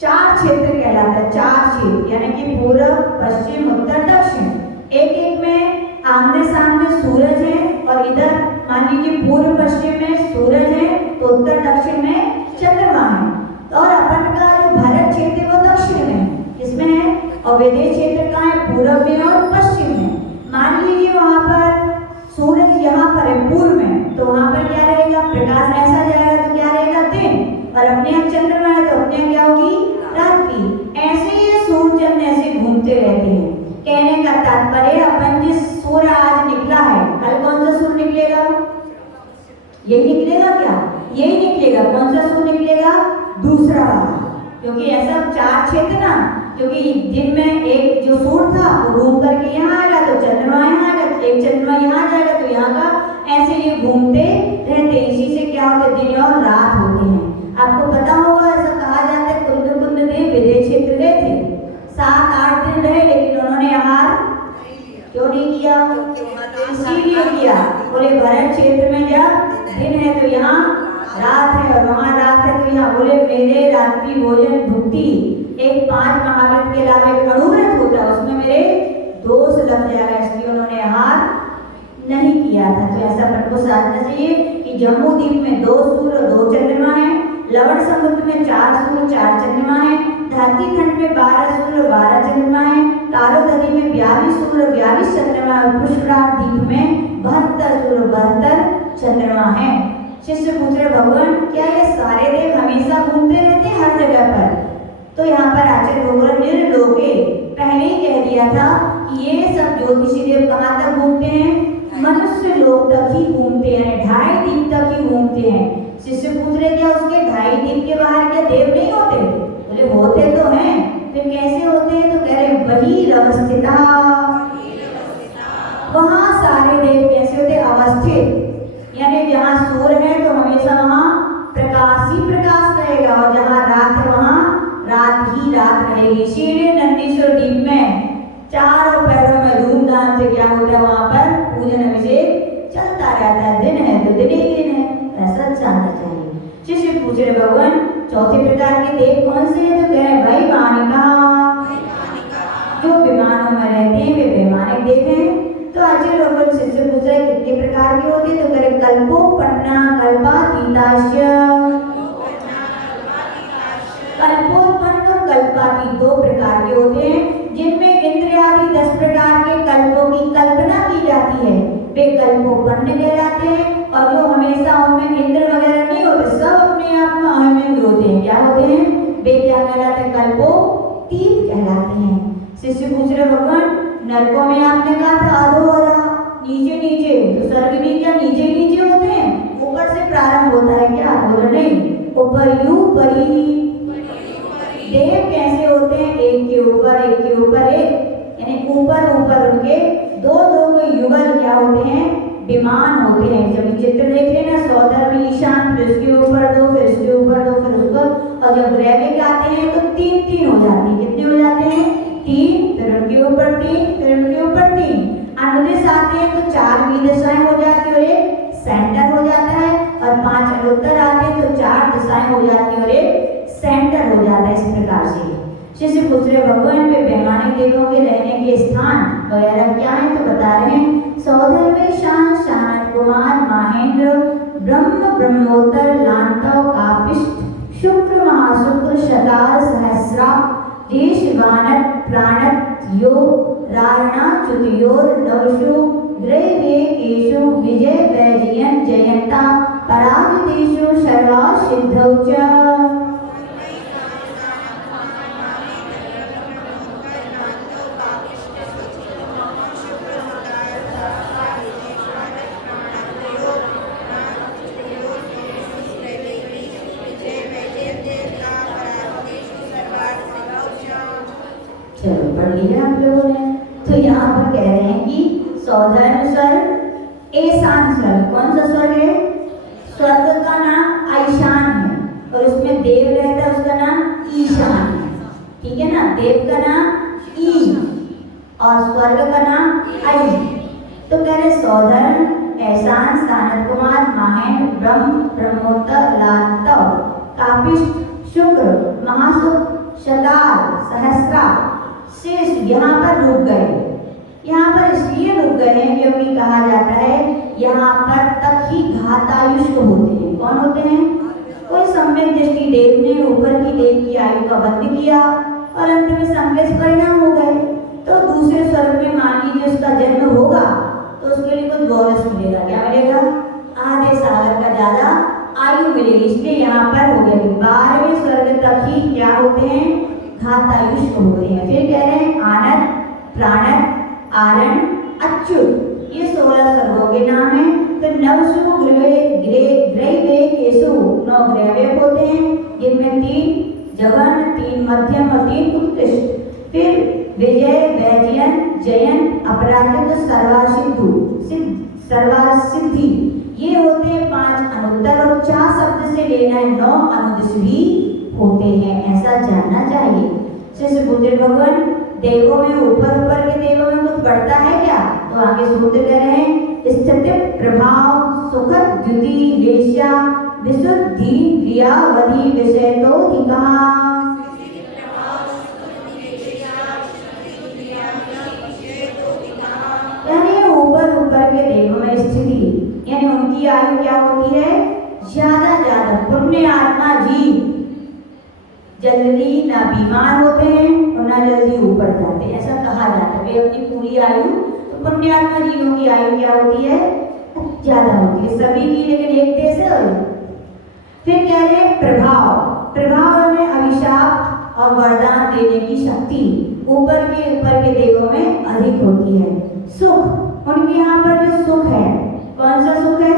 4 क्षेत्र कहलाता है, 4 क्षेत्र यानी कि पूर्व पश्चिम उत्तर दक्षिण, एक एक में आमने सामने सूरज है, और इधर मान लीजिए पूर्व पश्चिम में सूरज है तो उत्तर दक्षिण में चंद्रमा है। और अपन का जो भारत क्षेत्र है वो दक्षिण में इसमें है, और विदेश क्षेत्र कहाँ है, पूर्व में और पश्चिम में। मान लीजिए वहां पर सूरज यहाँ पर है पूर्व में, तो वहां पर क्या रहेगा, प्रकाश ऐसा जाएगा तो क्या रहेगा, दिन, और अपने यहाँ चंद्रमा है तो अपने यहाँ क्या होगी, रात्रि। ऐसे ही सूर्य चंद्र ऐसे घूमते रहते हैं। कहने का तात्पर्य अपन जिस सूर्य आज निकला है, कल कौन सा सूर्य निकलेगा, यही निकलेगा क्या, यही निकलेगा। कौन सा सूर्य निकलेगा, दूसरा वाला, क्योंकि ऐसा 4 क्षेत्र ना, क्योंकि दिन में एक जो सूर्य था वो घूम करके यहाँ आएगा तो चंद्रमा यहाँ आएगा, एक चंद्रमा यहाँ जाएगा तो यहाँ का, ऐसे ये घूमते रहते। इसी से क्या होते, दिन और रात होते हैं। आपको पता होगा ऐसा कहा जाता है कुंद देव विदेश क्षेत्र गए थे, 7-8 दिन रहे, लेकिन उन्होंने आहार क्यों नहीं किया, इसीलिए किया, बोले भरत क्षेत्र में जब दिन है तो यहाँ रात है, और वहाँ रात है तो यहाँ, बोले मेरे रात्रि भोजन भुक्ति एक 5 महाव्रत के अलावा एक अणुव्रत होता है, उसमें मेरे दोष लग जाएगा, इसलिए उन्होंने आहार नहीं किया था। तो ऐसा अपन को समझना चाहिए कि जम्बूद्वीप में 2 सूर्य और 2 चंद्रमा है, लवण समुद्र में 4 सूर्य 4 चंद्रमा है, धरती खंड में 12 सूर्य 12 चंद्रमा है, कालोदरी में 42 सूर्य 42 चंद्रमा है, और पुष्करार द्वीप में 72 सूर्य 72 चंद्रमा है। शिष्य पूछ रहे भगवान क्या ये सारे देव हमेशा घूमते रहते हैं हर जगह पर, तो यहाँ पर आचार्य भगवान निर्लोके पहले ही कह दिया था कि ये सब ज्योतिषी देव कहाँ तक घूमते हैं, मनुष्य लोक तक ही घूमते हैं, 2.5 दीप तक ही घूमते हैं। शिष्य पूछ रहे क्या उसके 2.5 दीप के बाहर क्या देव नहीं होते, बोले होते तो हैं, फिर कैसे होते हैं, तो कह रहे वही अवस्थिता, वहाँ सारे देव कैसे होते, अवस्थित, यानी जहाँ सूर्य है तो हमेशा वहाँ प्रकाश ही प्रकाश रहेगा, और जहाँ रात है वहाँ रात ही रात रहेगी। इसीलिए नंदीश्वर द्वीप में चारों पैरों में धूमधाम से क्या होता है, वहाँ पर पूजन अभिषेक चलता रहता है, दिन है तो दिन ही दिन है, ऐसा जानना चाहिए। शिष्य पूछ रहे भगवान चौथे प्रकार के देव कौन से हैं, तो कह रहे वैमानिका, जो विमानों में रहते हैं वे वैमानिक देव हैं। तो आचार्य भगवान शिष्य पूछ रहे कितने प्रकार के होते हैं, तो कह रहे कल्पोत्पन्ना कल्पातीताश्च, कल्पोत्पन्न और कल्पातीत 2 प्रकार के होते हैं, जिनमें इंद्र आदि 10 प्रकार के कल्पों की कल्पना की जाती है, वे कल्पोत्पन्न कहलाते हैं। और जो हमेशा उनमें इंद्र वगैरह नहीं होते, सब अपने आप में अहमिंद्र होते हैं, क्या होते हैं, वे क्या कहलाते हैं, कल्पोतीत कहलाते हैं। शिष्य पूछ रहे भगवान नरकों में आपने कहा था अधोरा नीचे नीचे, तो स्वर्ग भी क्या नीचे नीचे होते हैं, ऊपर से प्रारंभ होता है क्या, बोला नहीं, ऊपर यू परी। देव कैसे होते हैं, एक के ऊपर एक, यानी ऊपर ऊपर उनके 2 युगल क्या होते हैं, विमान होते हैं। जब चित्र देख लेना, सौधर्म ईशान, फिर उसके ऊपर 2, फिर उसके ऊपर 2, फिर उसको, और जब ग्रैविक आते हैं तो 3-3 हो जाते हैं। कितने हो जाते हैं, 3, फिर उनके ऊपर 3, फिर उनके ऊपर 3, आठवीं दशाएं हो जाती और एक सेंटर हो जाता है, और 5 अनुत्तर आते हैं तो 4 दशाएं हो जाती है और एक सेंटर हो जाता है। इस प्रकार से शिष्य पूछ रहे भगवान में वैमानिक देवों के रहने के स्थान वगैरह क्या है, तो बता रहे हैं सौधर में शान शानत कुमार माहेंद्र ब्रह्म ब्रह्मोत्तर लांतव कापिष्ट शुक्र महाशुक्र शतार सहस्रा देश वानत प्राणत यो रारणा च्युतियोर नवशु ग्रह वे केशु विजय वैजयन जयंता परागदेशु सर्वा सिद्धौ च। चलो पढ़ लिया आप लोगों ने। तो यहाँ पर कह रहे हैं कि सौधर्म स्वर्ग ऐशान स्वर्ग, कौन सा स्वर्ग है? स्वर्ग का नाम ऐशान है और उसमें देव रहता है, उसका नाम ईशान है, ठीक है ना। देव का नाम ई और स्वर्ग का नाम आई। तो कह रहे सौधर्म ऐशान सानत कुमार माहेंद्र ब्रह्म ब्रह्मोत्तर लांतव कापिष्ट शुक्र महाशुक्र शतार सहस्रा शेष यहाँ पर रुक गए। यहाँ पर इसलिए रुक गए हैं क्योंकि कहा जाता है यहाँ पर तक ही घातायुष्क होते हैं। कौन होते हैं? कोई सम्यक दृष्टि देव ने ऊपर की देव की आयु का बंद किया और अंत में संकेत परिणाम हो गए। तो दूसरे स्वर्ग में मान लीजिए उसका जन्म होगा तो उसके लिए कुछ बोनस मिलेगा। क्या मिलेगा? आधे सागर का ज्यादा आयु मिलेगी। इसलिए यहाँ पर हो गया कि 12वें स्वर्ग तक ही क्या होते हैं? घातायुष्क होते हैं। फिर कह रहे हैं आनंद प्राणत आरण अच्युत, ये 16 स्वर्गों के नाम है। तो नवसु ग्रह केशु 9 ग्रह होते हैं, जिनमें 3 जघन 3 मध्यम और 3 उत्कृष्ट। फिर विजय वैजयन जयन अपराजित सर्वासिद्धि, ये होते हैं 5 अनुत्तर और 4 शब्द से लेना है 9 अनुदिश भी होते हैं, ऐसा जानना चाहिए। शिष्य पूछे भगवान देवों में ऊपर के देवों में कुछ बढ़ता है क्या? तो आगे सूत्र कह रहे हैं स्थिति प्रभाव सुखद द्युति वेश्या विशुद्धि क्रियावधि विषय तो यानी ऊपर के देवों में स्थिति, यानी उनकी आयु क्या होती है? ज्यादा पुण्य आत्मा जीव जल्दी ना बीमार होते हैं और ना जल्दी ऊपर जाते हैं, ऐसा कहा जाता है। वे अपनी पूरी आयु, तो पुण्यात्मा जीवों की आयु क्या होती है? ज्यादा होती है सभी की, लेकिन एक देश है। फिर कह रहे हैं प्रभाव में अभिशाप और वरदान देने की शक्ति ऊपर के देवों में अधिक होती है। सुख, उनके यहाँ पर जो सुख है, कौन सा सुख है?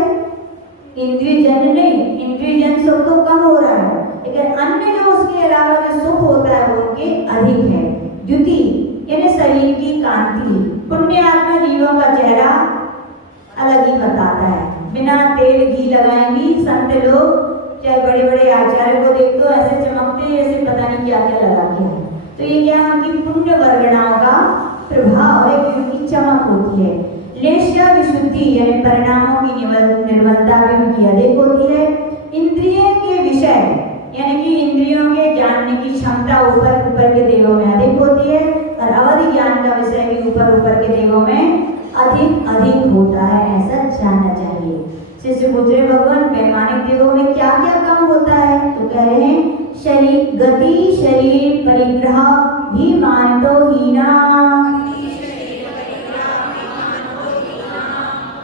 इंद्रिय जन्य नहीं, इंद्रिय जन्य सुख तो कम हो रहा है, लेकिन अन्य जो उसके अलावा जो सुख होता है वो उनके अधिक है। द्युति यानी शरीर की कांति, पुण्य आत्मा जीवों का चेहरा अलग ही बताता है। बिना तेल घी लगाएंगी संत लोग, चाहे बड़े बड़े आचार्य को देख तो ऐसे चमकते ऐसे पता नहीं क्या क्या लगा के। तो ये क्या है? उनकी पुण्य वर्गणाओं का प्रभाव है कि उनकी चमक होती है। लेश्या विशुद्धि यानी परिणामों की निर्मलता भी उनकी अधिक होती है। इंद्रिय के विषय यानी कि इंद्रियों के जानने की क्षमता ऊपर के देवों में अधिक होती है और अवधि ज्ञान का विषय भी ऊपर के देवों में अधिक होता है, ऐसा जानना चाहिए। शिष्य पूछ रहे भगवान वैमानिक देवों में क्या क्या कम होता है? तो कह रहे हैं शरीर गति शरीर परिग्रह भी मान तो हीना।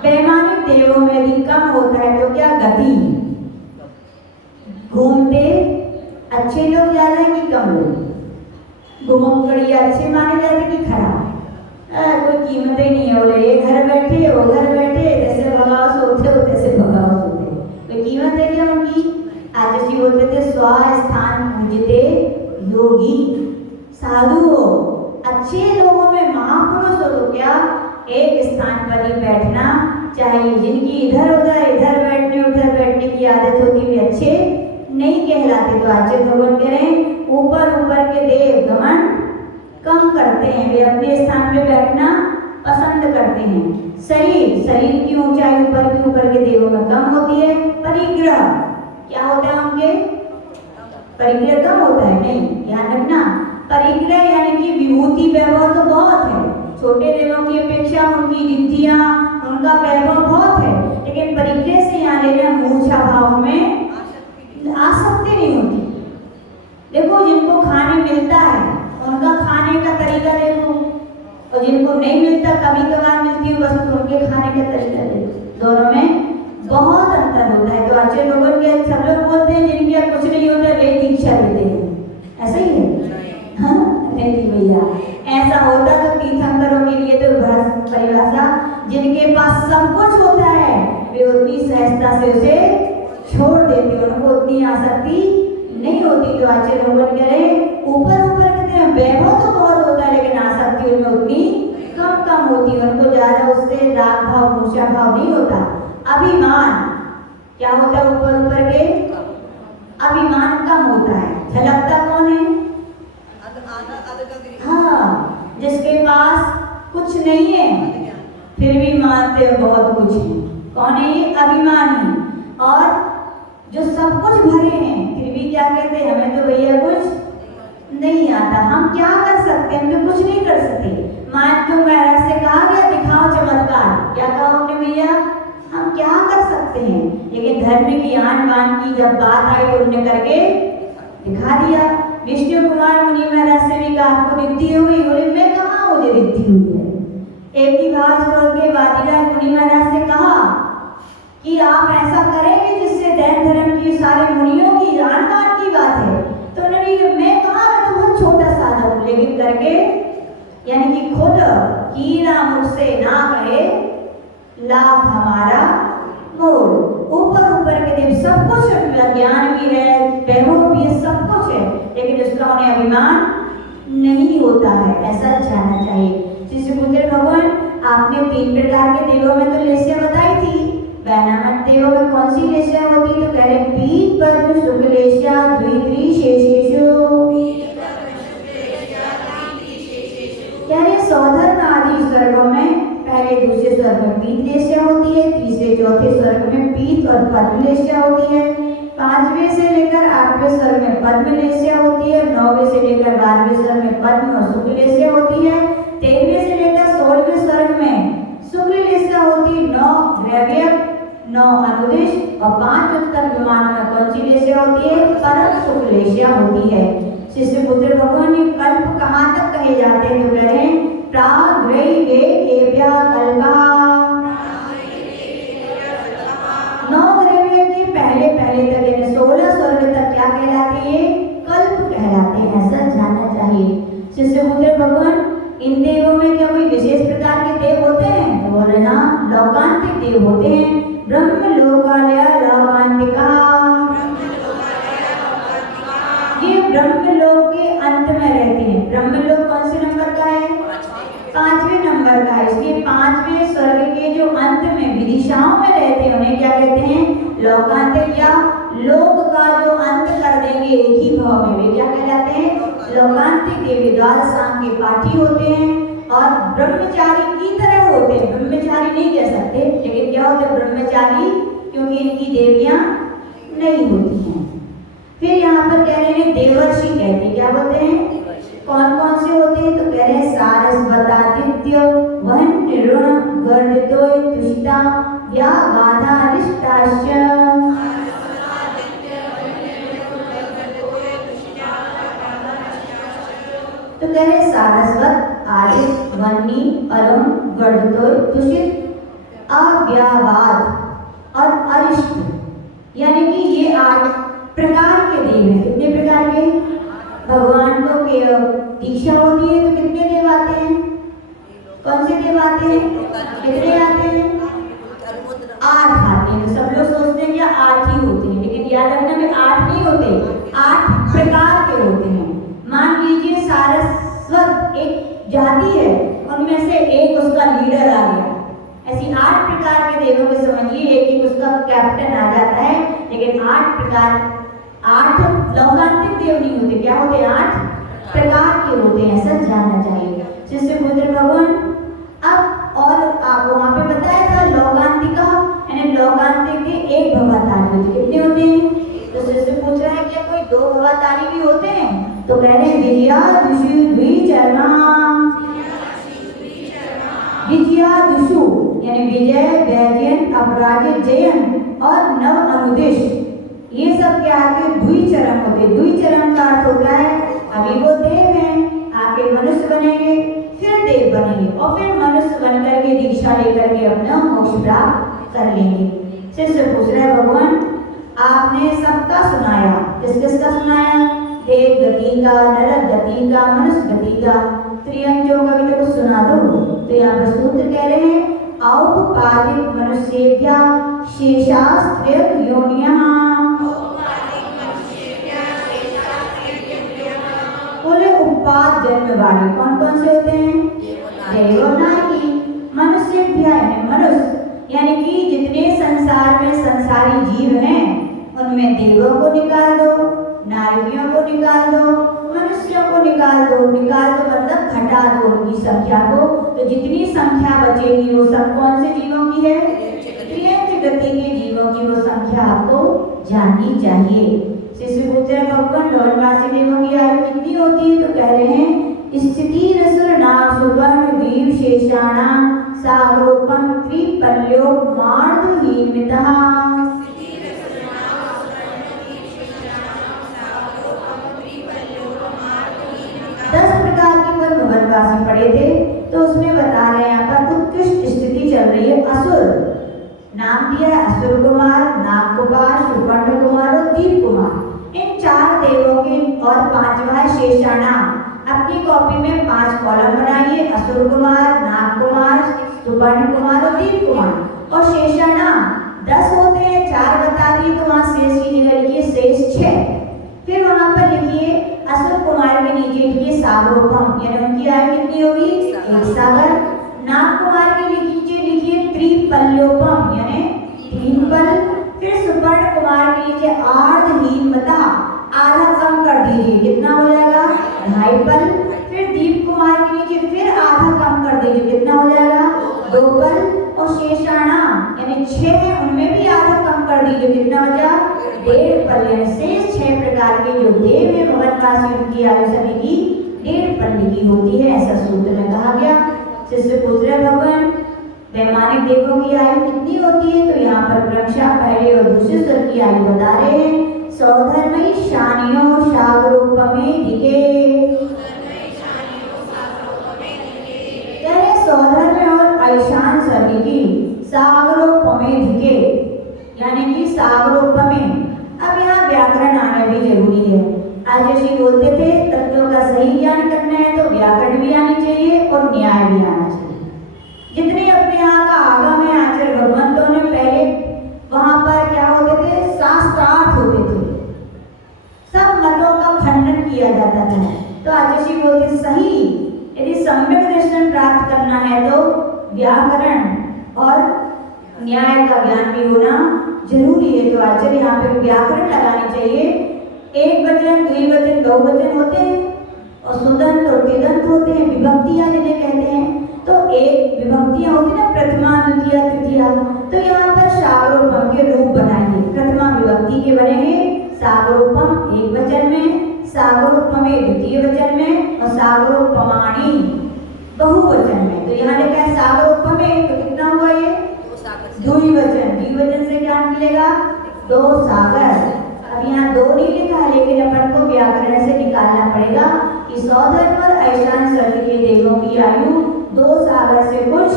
वैमानिक देवों में यदि कम होता है तो क्या? गति, घूमते अच्छे लोग ज्यादा है कि कम लोग? घुमकड़ी अच्छे माने जाते कि खराब? कोई कीमत ही नहीं है। बोले ये घर बैठे वो घर बैठे, जैसे भगाओ सोते हो तैसे भगाओ सोते, कोई कीमत है क्या उनकी? आज जी बोलते थे स्वस्थान पूजते योगी, साधु हो, अच्छे लोगों में महापुरुष हो तो क्या एक स्थान पर ही बैठना चाहिए। जिनकी इधर उधर बैठने की आदत होती है अच्छे नहीं कहलाते। तो आचार्य भगवान कह रहे हैं ऊपर के देव घमंड कम करते हैं, वे अपने स्थान पे बैठना पसंद करते हैं। शरीर की ऊंचाई ऊपर के देवों में कम होती है। परिग्रह क्या होता है उनके? परिग्रह कम होता है, नहीं, ध्यान रखना। परिग्रह यानी कि विभूति वैभव तो बहुत है, छोटे देवों की अपेक्षा उनकी रिद्धियां, उनका वैभव बहुत है, लेकिन परिग्रह से यहाँ लेना मूर्छा भाव में आसक्ति नहीं होती। देखो जिनको खाने मिलता है उनका खाने का तरीका देखो, और जिनको नहीं मिलता कभी कभार मिलती है वस्तु उनके खाने का तरीका देखो, दोनों में बहुत अंतर होता है। तो आचार्य लोगों के सब लोग बोलते हैं जिनके कुछ नहीं होता वे दीक्षा लेते हैं, ऐसा ही है? हाँ नहीं भैया, ऐसा होता तो तीर्थंकरों के लिए तो परिभाषा, जिनके पास सब कुछ होता है वे उतनी सहजता से उसे छोड़ देते, उनको उतनी आसक्ति नहीं होती। तो आचार्य लोगों कह रहे ऊपर कहते हैं वैभव तो बहुत होता है लेकिन आसक्ति उनमें उतनी कम होती है, उनको ज्यादा उससे राग भाव मूर्छा भाव नहीं होता। अभिमान क्या होता है? ऊपर के अभिमान कम होता है। झलकता कौन है? हाँ, जिसके पास कुछ नहीं है फिर भी मानते हैं बहुत कुछ है, कौन है ये? अभिमानी। और जो सब कुछ भरे हैं फिर भी क्या कहते हैं? हमें तो भैया कुछ नहीं आता, हम क्या कर सकते हैं? हम तो कुछ नहीं कर सकते। मान तो महाराज से कहा गया दिखाओ चमत्कार, क्या कहा हमने भैया? हम क्या कर सकते हैं? लेकिन धर्म की आन बान की जब बात आई तो उन्होंने करके दिखा दिया। विष्णु कुमार मुनि महाराज से भी कहा आपको रिद्धि हो गई? बोले मैं कहाँ मुझे रिद्धि हुई है। एक ही भाव स्रोत के वादिराज मुनि महाराज से कहा कि आप ऐसा करेंगे जिससे दैन धर्म की सारे मुनियों की आन बान की बात है। तो उन्होंने मैं कहा, मैं तो बहुत छोटा साधक, लेकिन करके यानी कि खुद कीड़ा मुझसे ना कहे लाभ हमारा मोल। ऊपर के देव सब कुछ ज्ञान भी है, वैभव भी है, सब कुछ है, लेकिन उसका उन्हें अभिमान नहीं होता है, ऐसा जानना चाहिए। शिष्य पुत्र भगवान आपने 3 प्रकार के देवों में तो लेस्या बताई थी, वैनामत देवों में कौन सी लेस्या होती? तो कह रहे पीत पद्म शुक्ल लेस्या द्वित्री शेषेषु, कह रहे सौधर्म आदि स्वर्गों में पहले दूसरे स्वर्ग में पीत लेस्या होती है, तीसरे चौथे स्वर्ग में पीत और पद्म लेस्या होती है, 5वें से लेकर 8वें स्वर्ग में पद्म लेस्या होती है, 9वें से लेकर 12वें स्वर्ग में पद्म और शुक्ल लेस्या होती है, 13वें से लेकर 16वें स्वर्ग में शुक्ल लेस्या होती है, 9 द्रव्य 9 अनुदिश और 5 उत्तर विमानों में कौन सी लेस्या होती है? परम शुक्ल लेस्या होती है। शिष्य पुत्र भगवान ये कल्प कहाँ तक कहे जाते हैं? तो कह रहे हैं प्राग्रैवेकेभ्यः कल्पः, 9 द्रव्य के पहले तक यानी 16 स्वर्ग तक क्या कहलाते हैं? कल्प कहलाते हैं, ऐसा जानना चाहिए। शिष्य पुत्र भगवान इन देवों में क्या कोई विशेष प्रकार के देव होते हैं? तो बोले हाँ, लौकांतिक देव होते हैं। ब्रह्म लोकालय लौकांतिका, ये ब्रह्मलोक के अंत में रहते हैं। ब्रह्मलोक कौन से नंबर का है? 5वें नंबर का है। इसके 5वें स्वर्ग के जो अंत में विदिशाओं में रहते हैं उन्हें क्या कहते हैं? लौकांतिक, या लोक का जो अंत कर देंगे एक ही भाव में वे क्या कहलाते हैं? लौकांतिक देवी। द्वादशांग के पाठी होते हैं और ब्रह्मचारी की तरह होते हैं, ब्रह्मचारी नहीं कह सकते, लेकिन क्या होते हैं? ब्रह्मचारी, क्योंकि इनकी देवियां नहीं होती हैं। फिर यहाँ पर कह रहे हैं देवर्षि कहते हैं, क्या बोलते हैं? कौन कौन से होते हैं? तो कह रहे हैं सारस्वतादित्य वहन निरुण गर्दोय तुषिता या गाधा रिष्टाश्च। तो कह रहे सारस्वत आदित्य वन्नी अरुण गर्दोय तुषित अव्यावाद और अरिष्ट, यानी कि ये 8 प्रकार के देव हैं। कितने प्रकार के? भगवान को दीक्षा होती है तो कितने देव आते हैं? कौन से देव आते हैं? कितने आते हैं? 8 आते हैं। तो सब लोग सोचते हैं क्या 8 ही होते हैं, लेकिन याद रखना में 8 नहीं होते, 8 प्रकार के होते हैं। मान लीजिए सारस्वत एक जाति है, उनमें से एक उसका लीडर आ गया, ऐसी 8 प्रकार के देवों को समझिए, एक उसका कैप्टन आ जाता है, लेकिन 8 प्रकार, 8 लौकांतिक देव नहीं होते, क्या होते? 8 प्रकार के होते हैं, ऐसा जानना चाहिए। शिष्य पुत्र भगवान अब दो भवातारी भी होते हैं। तो कह रहे हैं विजयादुषु द्विचरणाम, विजयादुषु यानी विजय, वैजयन, अपराजित, जयन और नव अनुदेश, ये सब क्या आते द्विचरम होते। द्विचरम का अर्थ होता है अभी वो देव हैं, आगे मनुष्य बनेंगे, फिर देव बनेंगे और फिर मनुष्य बनकर के दीक्षा लेकर के अपना मोक्ष प्राप्त कर लेंगे। शिष्य पूछ रहे भगवान आपने सबका सुनाया, किस किस का सुनाया? देव गति का, नरक गति का, मनुष्य गति का, त्रियंजों का भी तो कुछ सुना दो। तो यहाँ पर सूत्र कह रहे हैं औपपादिक मनुष्येभ्यः शेषास्त्रियत योनियः, बोले उपपाद जन्म वाले कौन कौन से होते हैं? देवनागी। मनुष्येभ्यः यानी मनुष्य, यानी कि जितने संसार में संसारी जीव हैं उनमें देवों को निकाल दो, नारियों को निकाल दो, मनुष्यों को निकाल दो। निकाल दो मतलब घटा दो उनकी संख्या को, तो जितनी संख्या बचेगी वो सब कौन से जीवों की है? त्रियंच गति के जीवों की वो संख्या आपको जाननी चाहिए। शिष्य पूछ रहे भगवान नवनवासी देवों की आयु कितनी होती है? तो कह रहे हैं स्थिति रसुर नाम सुवर्ण द्वीप शेषाणाम सागरोपम त्रिपल्यो मार्दहीनमितः। 10 प्रकार के वन भवनवासी पढ़े थे, तो उसमें बता रहे हैं यहाँ पर उत्कृष्ट स्थिति चल रही है। असुर नाम दिया है, असुर कुमार, नाग कुमार, सुवर्ण कुमार और दीप कुमार, इन 4 देवों के, और 5वां है शेषाणाम। अपनी कॉपी में 5 कॉलम बनाइए, असुर कुमार, नाग कुमार, सुवर्ण कुमार और दीप कुमार। और शेषाणाम 10 होते हैं, 4 बता दिए, तो वहाँ शेष की जगह लिखिए शेष 6। फिर वहाँ पर लिखिए असुर कुमार के नीचे लिखिए सागरोपम, यानी उनकी आयु कितनी होगी? 1 सागर। नाग कुमार के नीचे लिखिए त्रिपल्योपम, यानी 3 पल। फिर सुवर्ण कुमार के नीचे आर्धहीनमतः, आधा कम कर दीजिए, कितना हो जाएगा? 2.5 पल। फिर दीप कुमार के नीचे फिर आधा कम कर दीजिए, कितना हो जाएगा? 2 पल। और शेषाणाम यानी 6 है, उनमें भी आधा कम कर दीजिए, कितना बचा? 1.5 पल। यानी शेष 6 प्रकार के जो देव है भवनवासी, उनकी आयु सभी की 1.5 पल की होती है, ऐसा सूत्र में कहा गया। शिष्य पूछ रहे भगवान वैमानिक देवों की आयु कितनी होती है? तो यहाँ पर क्रमशः पहले और दूसरे स्तर की आयु बता रहे हैं। सौधर्मयी शानियो सागरोपमेधिके, सौधर्म और ऐशान सभी की सागरोपमेधिके, यानी कि सागरोपमे। अब यहाँ व्याकरण आना भी जरूरी है। आज ऋषि बोलते थे तत्वों का सही ज्ञान करना है तो व्याकरण भी आनी चाहिए और न्याय भी आना चाहिए। जितने अपने यहाँ का आगम है आचार्य भगवंतों ने पहले वहाँ पर क्या होते थे? शास्त्रार्थ होते थे, सब मतों का खंडन किया जाता था। तो आचार्य बोलते सही, यदि सम्यक दर्शन प्राप्त करना है तो व्याकरण और न्याय का ज्ञान भी होना जरूरी है। तो आचार्य यहाँ पे व्याकरण लगानी चाहिए। एक वचन, द्विवचन, बहुवचन होते हैं और सुदंत और तिदंत होते हैं, विभक्तियां जिन्हें कहते हैं। तो एक विभक्तियां होती है ना, प्रथमा, द्वितीय, तृतीया। तो यहाँ पर सागरोपम के रूप बनाएंगे। प्रथमा विभक्ति के बनेंगे, सागरोपम एक वचन में, सागरोपमे द्वितीय वचन में और सागरोपमाणी बहुवचन में। तो यहाँ लिखा है सागरोपमे, तो कितना हुआ ये? द्विवचन। द्विवचन से क्या निकलेगा? 2 सागर। अब यहाँ 2 नहीं लिखा है, लेकिन अपन को व्याकरण से निकालना पड़ेगा कि सौधर्म और ऐशान सर्ग के देवों की आयु 2 सागर से कुछ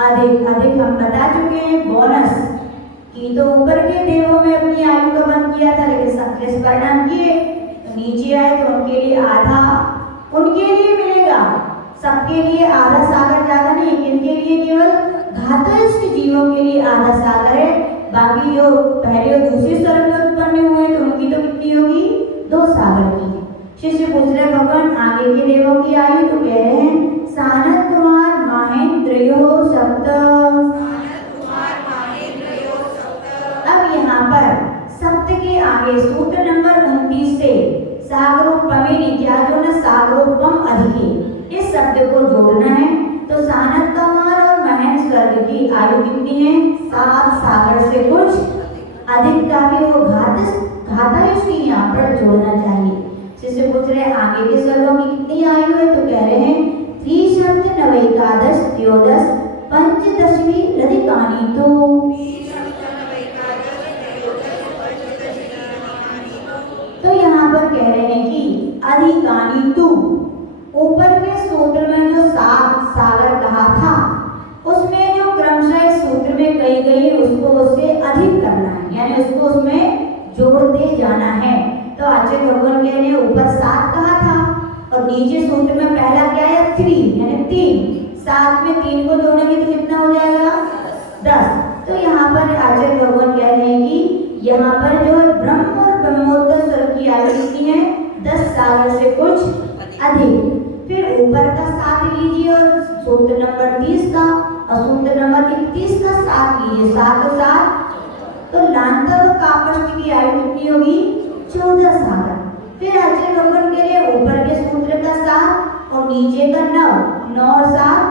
अधिक। हम बता चुके हैं बोनस की, तो ऊपर के देवों में अपनी आयु का बंद किया था, लेकिन सक्सेस परिणाम किए तो नीचे आए तो उनके लिए आधा उनके लिए मिलेगा। सबके लिए आधा सागर ज्यादा नहीं, इनके लिए केवल घातस्थ जीवों के लिए आधा सागर है। बाकी जो पहले और दूसरे स्तर में उत्पन्न हुए तो उनकी तो कितनी होगी? 2 सागर की। शिष्य पूछ रहे भगवान आगे के देवों की आयु, तो कह रहे हैं सानत कुमार महेंद्रयो सप्त। अब यहाँ पर सप्त के आगे सूत्र नंबर 29 से सागरोपमेनि, क्या जो ना सागरोपम अधिके, इस शब्द को जोड़ना है। तो सानत कुमार और महेंद्र स्वर्ग की आयु कितनी है? 7 सागर से कुछ अधिक का भी वो घातायुष की यहाँ पर जोड़ना चाहिए। शिष्य पूछ रहे आगे के स्वर्गों की कितनी आयु है, तो कह रहे हैं त्रिशतनवैकादश त्रयोदश पंचदशमी रधिकानी तो यहाँ पर कह रहे हैं कि अधिकानी तू, ऊपर के सूत्र में जो 7 सागर कहा था उसमें जो क्रमशः इस सूत्र में कही गई उसको उससे अधिक करना है, यानी उसको उसमें जोड़ते जाना है। तो आचार्य भगवान कह रहे हैं ऊपर 7 कहा था और नीचे सूत्र में पहला क्या है 3, यानी 3, 7 में 3 को जोड़ेंगे तो कितना हो जाएगा 10। तो यहाँ पर आचार्य भगवान कह रहे हैं कि यहाँ पर जो है ब्रह्म और ब्रह्मोत्तर स्वर्ग की आयु कितनी है 10 सागर से कुछ अधिक। फिर ऊपर का 7 लीजिए और सूत्र नंबर 30 का और सूत्र नंबर 31 का 7 लीजिए, 7 और 7 तो लांतर और कापष्ट की आयु कितनी होगी 14 सागर। फिर आचार्य भगवान कह रहे हैं ऊपर के सूत्र का 7 और नीचे का 9, 9 और 7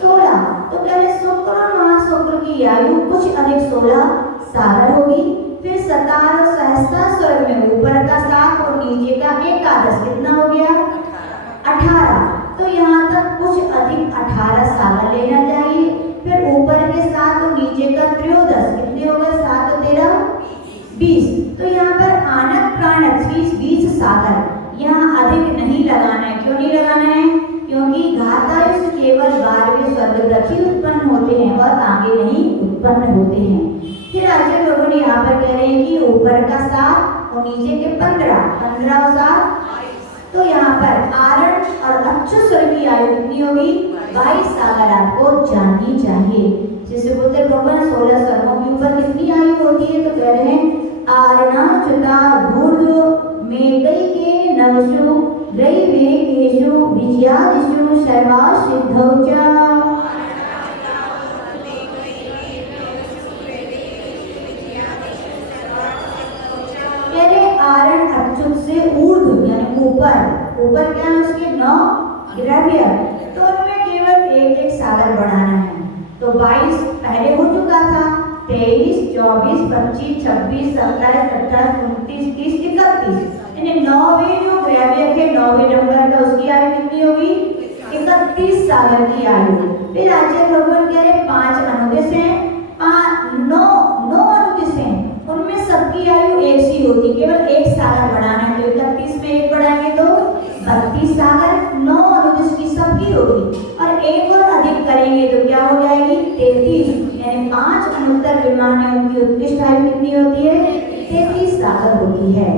16। तो कह रहे शुक्र और महाशुक्र की आयु कुछ अधिक 16 सागर होगी। फिर सतार और सहस्ता स्वर्ग में ऊपर का 7 और नीचे का 11 कितना हो गया 18। तो यहाँ तक कुछ अधिक 18 सागर लेना चाहिए। फिर ऊपर के 7 और नीचे का 13 कितने हो गए 7 और 13 20। तो यहाँ पर आनक प्राणक 20 सागर यहाँ अधिक नहीं लगाना है। क्यों नहीं लगाना है? क्योंकि घातायुष केवल 12वें स्वर्ग तक ही उत्पन्न होते हैं और आगे नहीं उत्पन्न होते हैं। फिर आचार्य भगवान यहाँ पर कह रहे हैं कि ऊपर का 7 और नीचे के 15 और 7 तो यहाँ पर आरण और अच्युत स्वर्ग की आयु कितनी होगी 22 सागर आपको जाननी चाहिए। जैसे बोलते भगवान 16 स्वर्गों के ऊपर कितनी आयु होती है, तो कह रहे हैं आरणा च्युता धूर्ध मेघई के नवशु रई वेकेशु विजयादिशु सर्वा सिद्धौचा। आरण अच्युत से ऊर्ध्व यानी ऊपर क्या है उसके 9 ग्रव्य, तो उनमें केवल एक सागर बढ़ाना है। तो 22 पहले हो चुका था, 23 24 25 26 27 28 29 30 31 यानी 9वें जो ग्रव्य के 9वें नंबर का उसकी आयु कितनी होगी 31 सागर की आयु। फिर आचार्य भगवान कह रहे 5 अनुदिश हैं, 9 अनुदिश हैं, उनमें सबकी आयु एक सी होती, केवल 1 सागर बढ़ाना है। तो 31 में 1 बढ़ाएंगे तो 32 सागर 9 अनुदिश की सबकी होगी और एक और अधिक करेंगे तो क्या हो जाएगी 33, यानी 5 अनुत्तर विमानों की उत्कृष्ट आयु कितनी होती है 33 सागर होती है।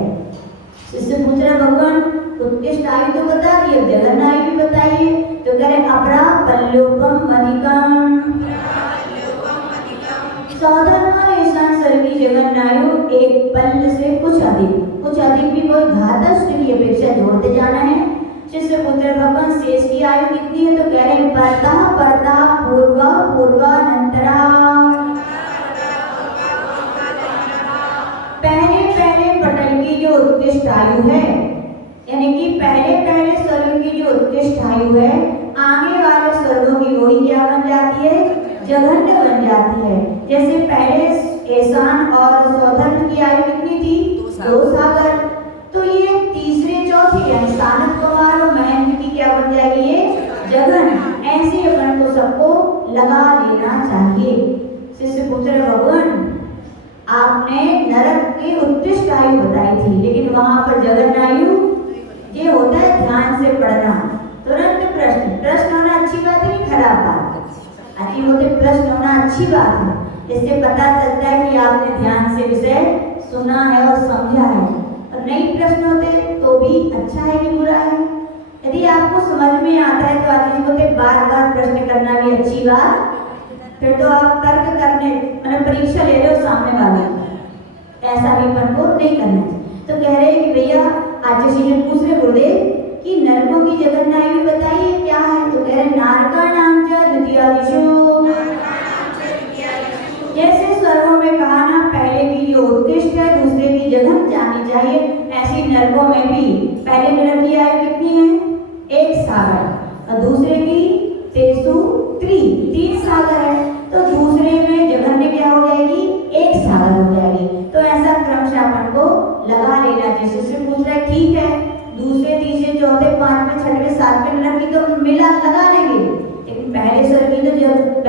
इससे पूछ रहे भगवान उत्कृष्ट आयु तो बता दिए, जगन आयु भी बताइए। तो कह रहे अपरा पल्लोपम अधिकम ईशान स्वर्ग की जगन आयु एक पल से कुछ अधिक भी कोई घातक की अपेक्षा जोड़ते जाना है। शिष्य पुत्र भगवान शेष की आयु कितनी है, तो कह रहे हैं परता पूर्वानंतरा। पहले पटल की जो उत्कृष्ट आयु है, यानी कि पहले स्वर्ग की जो उत्कृष्ट आयु है, आगे वाले स्वर्गों की वही क्या बन जाती है जघन्य बन जाती है। जैसे पहले ऐसान और सौधन की आयु कितनी थी 2 सागर, तो ये तीसरे चौथे यानी सानक कुमार और महेंद्र की क्या बन जाएगी ये जघन। ऐसे अपन को सबको लगा लेना चाहिए। शिष्य पुत्र भगवान आपने नरक की उत्कृष्ट आयु बताई थी, लेकिन वहां पर जघन आयु ये होता है ध्यान से पढ़ना। तुरंत प्रश्न होना अच्छी बात है कि खराब बात? अच्छी होते प्रश्न होना अच्छी बात है, इससे पता चलता है कि आपने ध्यान से विषय सुना है और समझा है। और नहीं प्रश्न होते तो भी अच्छा है कि बुरा है? यदि आपको समझ में आता है तो आदमी को बार प्रश्न करना भी अच्छी बात, फिर तो आप तर्क करने मतलब परीक्षा ले रहे हो सामने वाले, ऐसा भी अपन को नहीं करना चाहिए। तो कह रहे हैं कि भैया आज जी ने पूछ रहे गुरुदेव कि नरकों की जगन आयु बताइए क्या है, तो कह रहे नारका नाम च द्वितीयादिशु। जैसे स्वर्गों में कहा ना पहले की जो उत्कृष्ट है दूसरे की जगन जानी चाहिए, ऐसी नरकों में भी पहले नरक की आयु कितनी है 1 सागर और दूसरे की 3 सागर है। तो दूसरे में जघन्य क्या हो गया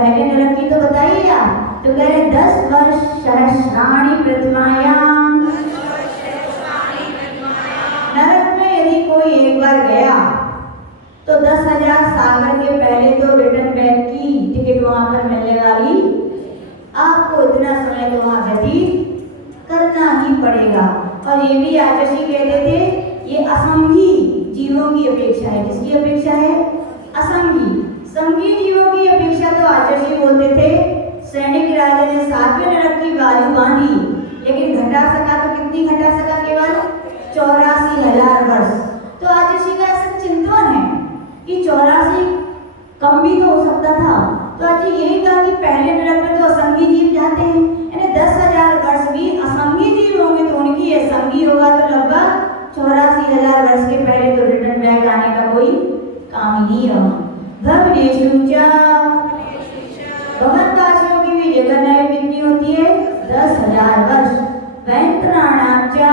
पहले नरक की तो बताइए आप। तो कह रहे 10 वर्ष सहस्राणि प्रथमायाम, नरक में यदि कोई एक बार गया तो 10,000 सागर के पहले तो रिटर्न बैक की टिकट वहां पर मिलने वाली, आपको इतना समय तो वहां व्यतीत करना ही पड़ेगा। और ये भी आचार्य कहते थे ये असंगी जीवों की अपेक्षा है। किसकी अपेक्षा है? असंगी। संगी जीवों की अपेक्षा तो आचार्य बोलते थे सैनिक राजा ने 7वें नरक की बाजू बांधी, लेकिन घटा सका तो कितनी घटा सका? केवल 84,000 वर्ष। तो आचार्य का ऐसा चिंतन है कि 84 कम भी तो हो सकता था। तो आज यही कहा कि पहले नरक में तो असंगी जीव जाते हैं, यानी 10,000 वर्ष भी असंगी जीव होंगे तो उनकी ये संगी होगा तो लगभग 84,000 वर्ष के पहले तो रिटर्न बैक आने का कोई काम ही नहीं है। भवनवासियों की भी जगन्नायु कितनी होती है? 10,000 वर्ष। वैंतराणाचा,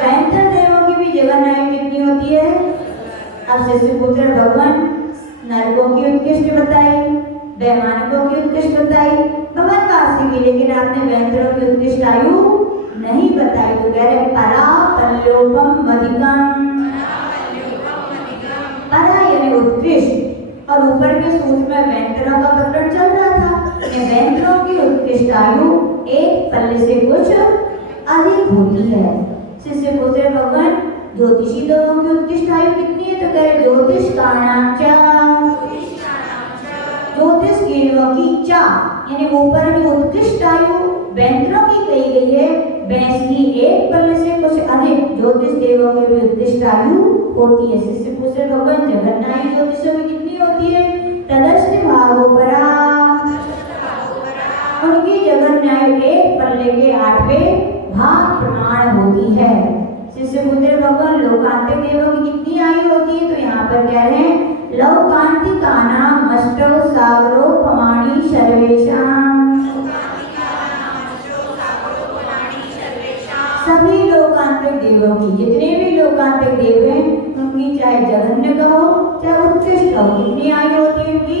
वैंतर देवों की भी जगन्नायु कितनी होती है? अब शिष्य पुत्र भगवान नरकों की उत्कृष्ट बताई, वैमानिकों की उत्कृष्ट बताई, भवनवासी की, लेकिन आपने वैंतरों की उत्कृष्ट आयु नहीं बताई। तो कह रहे परा पल्लोपम अधिकम, परा यानी उत्कृष्ट, और ऊपर के सूत्र में वैंतरों का प्रकरण चल रहा था। वैंतरों की उत्कृष्ट आयु एक पल्ले से कुछ अधिक होती है। शिष्य पुत्र भगवान ज्योतिषी लोगों की उत्कृष्ट आयु कितनी है? तो कह रहे ज्योतिष काणाचा, ज्योतिष गिरों की चा यानी ऊपर की उत्कृष्ट आयु वैंतरों की कही गई है। भैंस की एक पल्ले से कुछ अधिक ज्योतिष देवों की भी उत्कृष्ट आयु होती है। शिष्य पुत्र भगवान जगन्नायु ज्योतिषों की कितनी होती है? तदष्ट भागोपरा, उनकी जगन्नायु एक पल्ले के 8वें भाग प्रमाण होती है। शिष्य पुत्र भगवान लोकांतिक देवों की कितनी आयु होती है? तो यहाँ पर कह रहे हैं लौकांतिकानाम अष्टौ सागरोपमाणि सर्वेषां, सभी लोकांतिक देवों की, जितने भी लोकांतिक देव हैं उनकी चाहे जघन्य कहो चाहे उत्कृष्ट कहो, कितनी आयु होती है उनकी?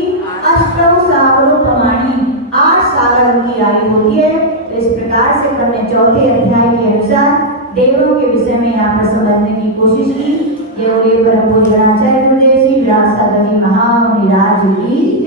अष्टौ सागरोपमाणि, 8 सागर उनकी आयु होती है। तो इस प्रकार से हमने 4थे अध्याय के अनुसार देवों के विषय में यहाँ पर समझने की कोशिश की। देव परम पूज्य आचार्य गुरुदेव श्री विराट साधवी महामुनि राज की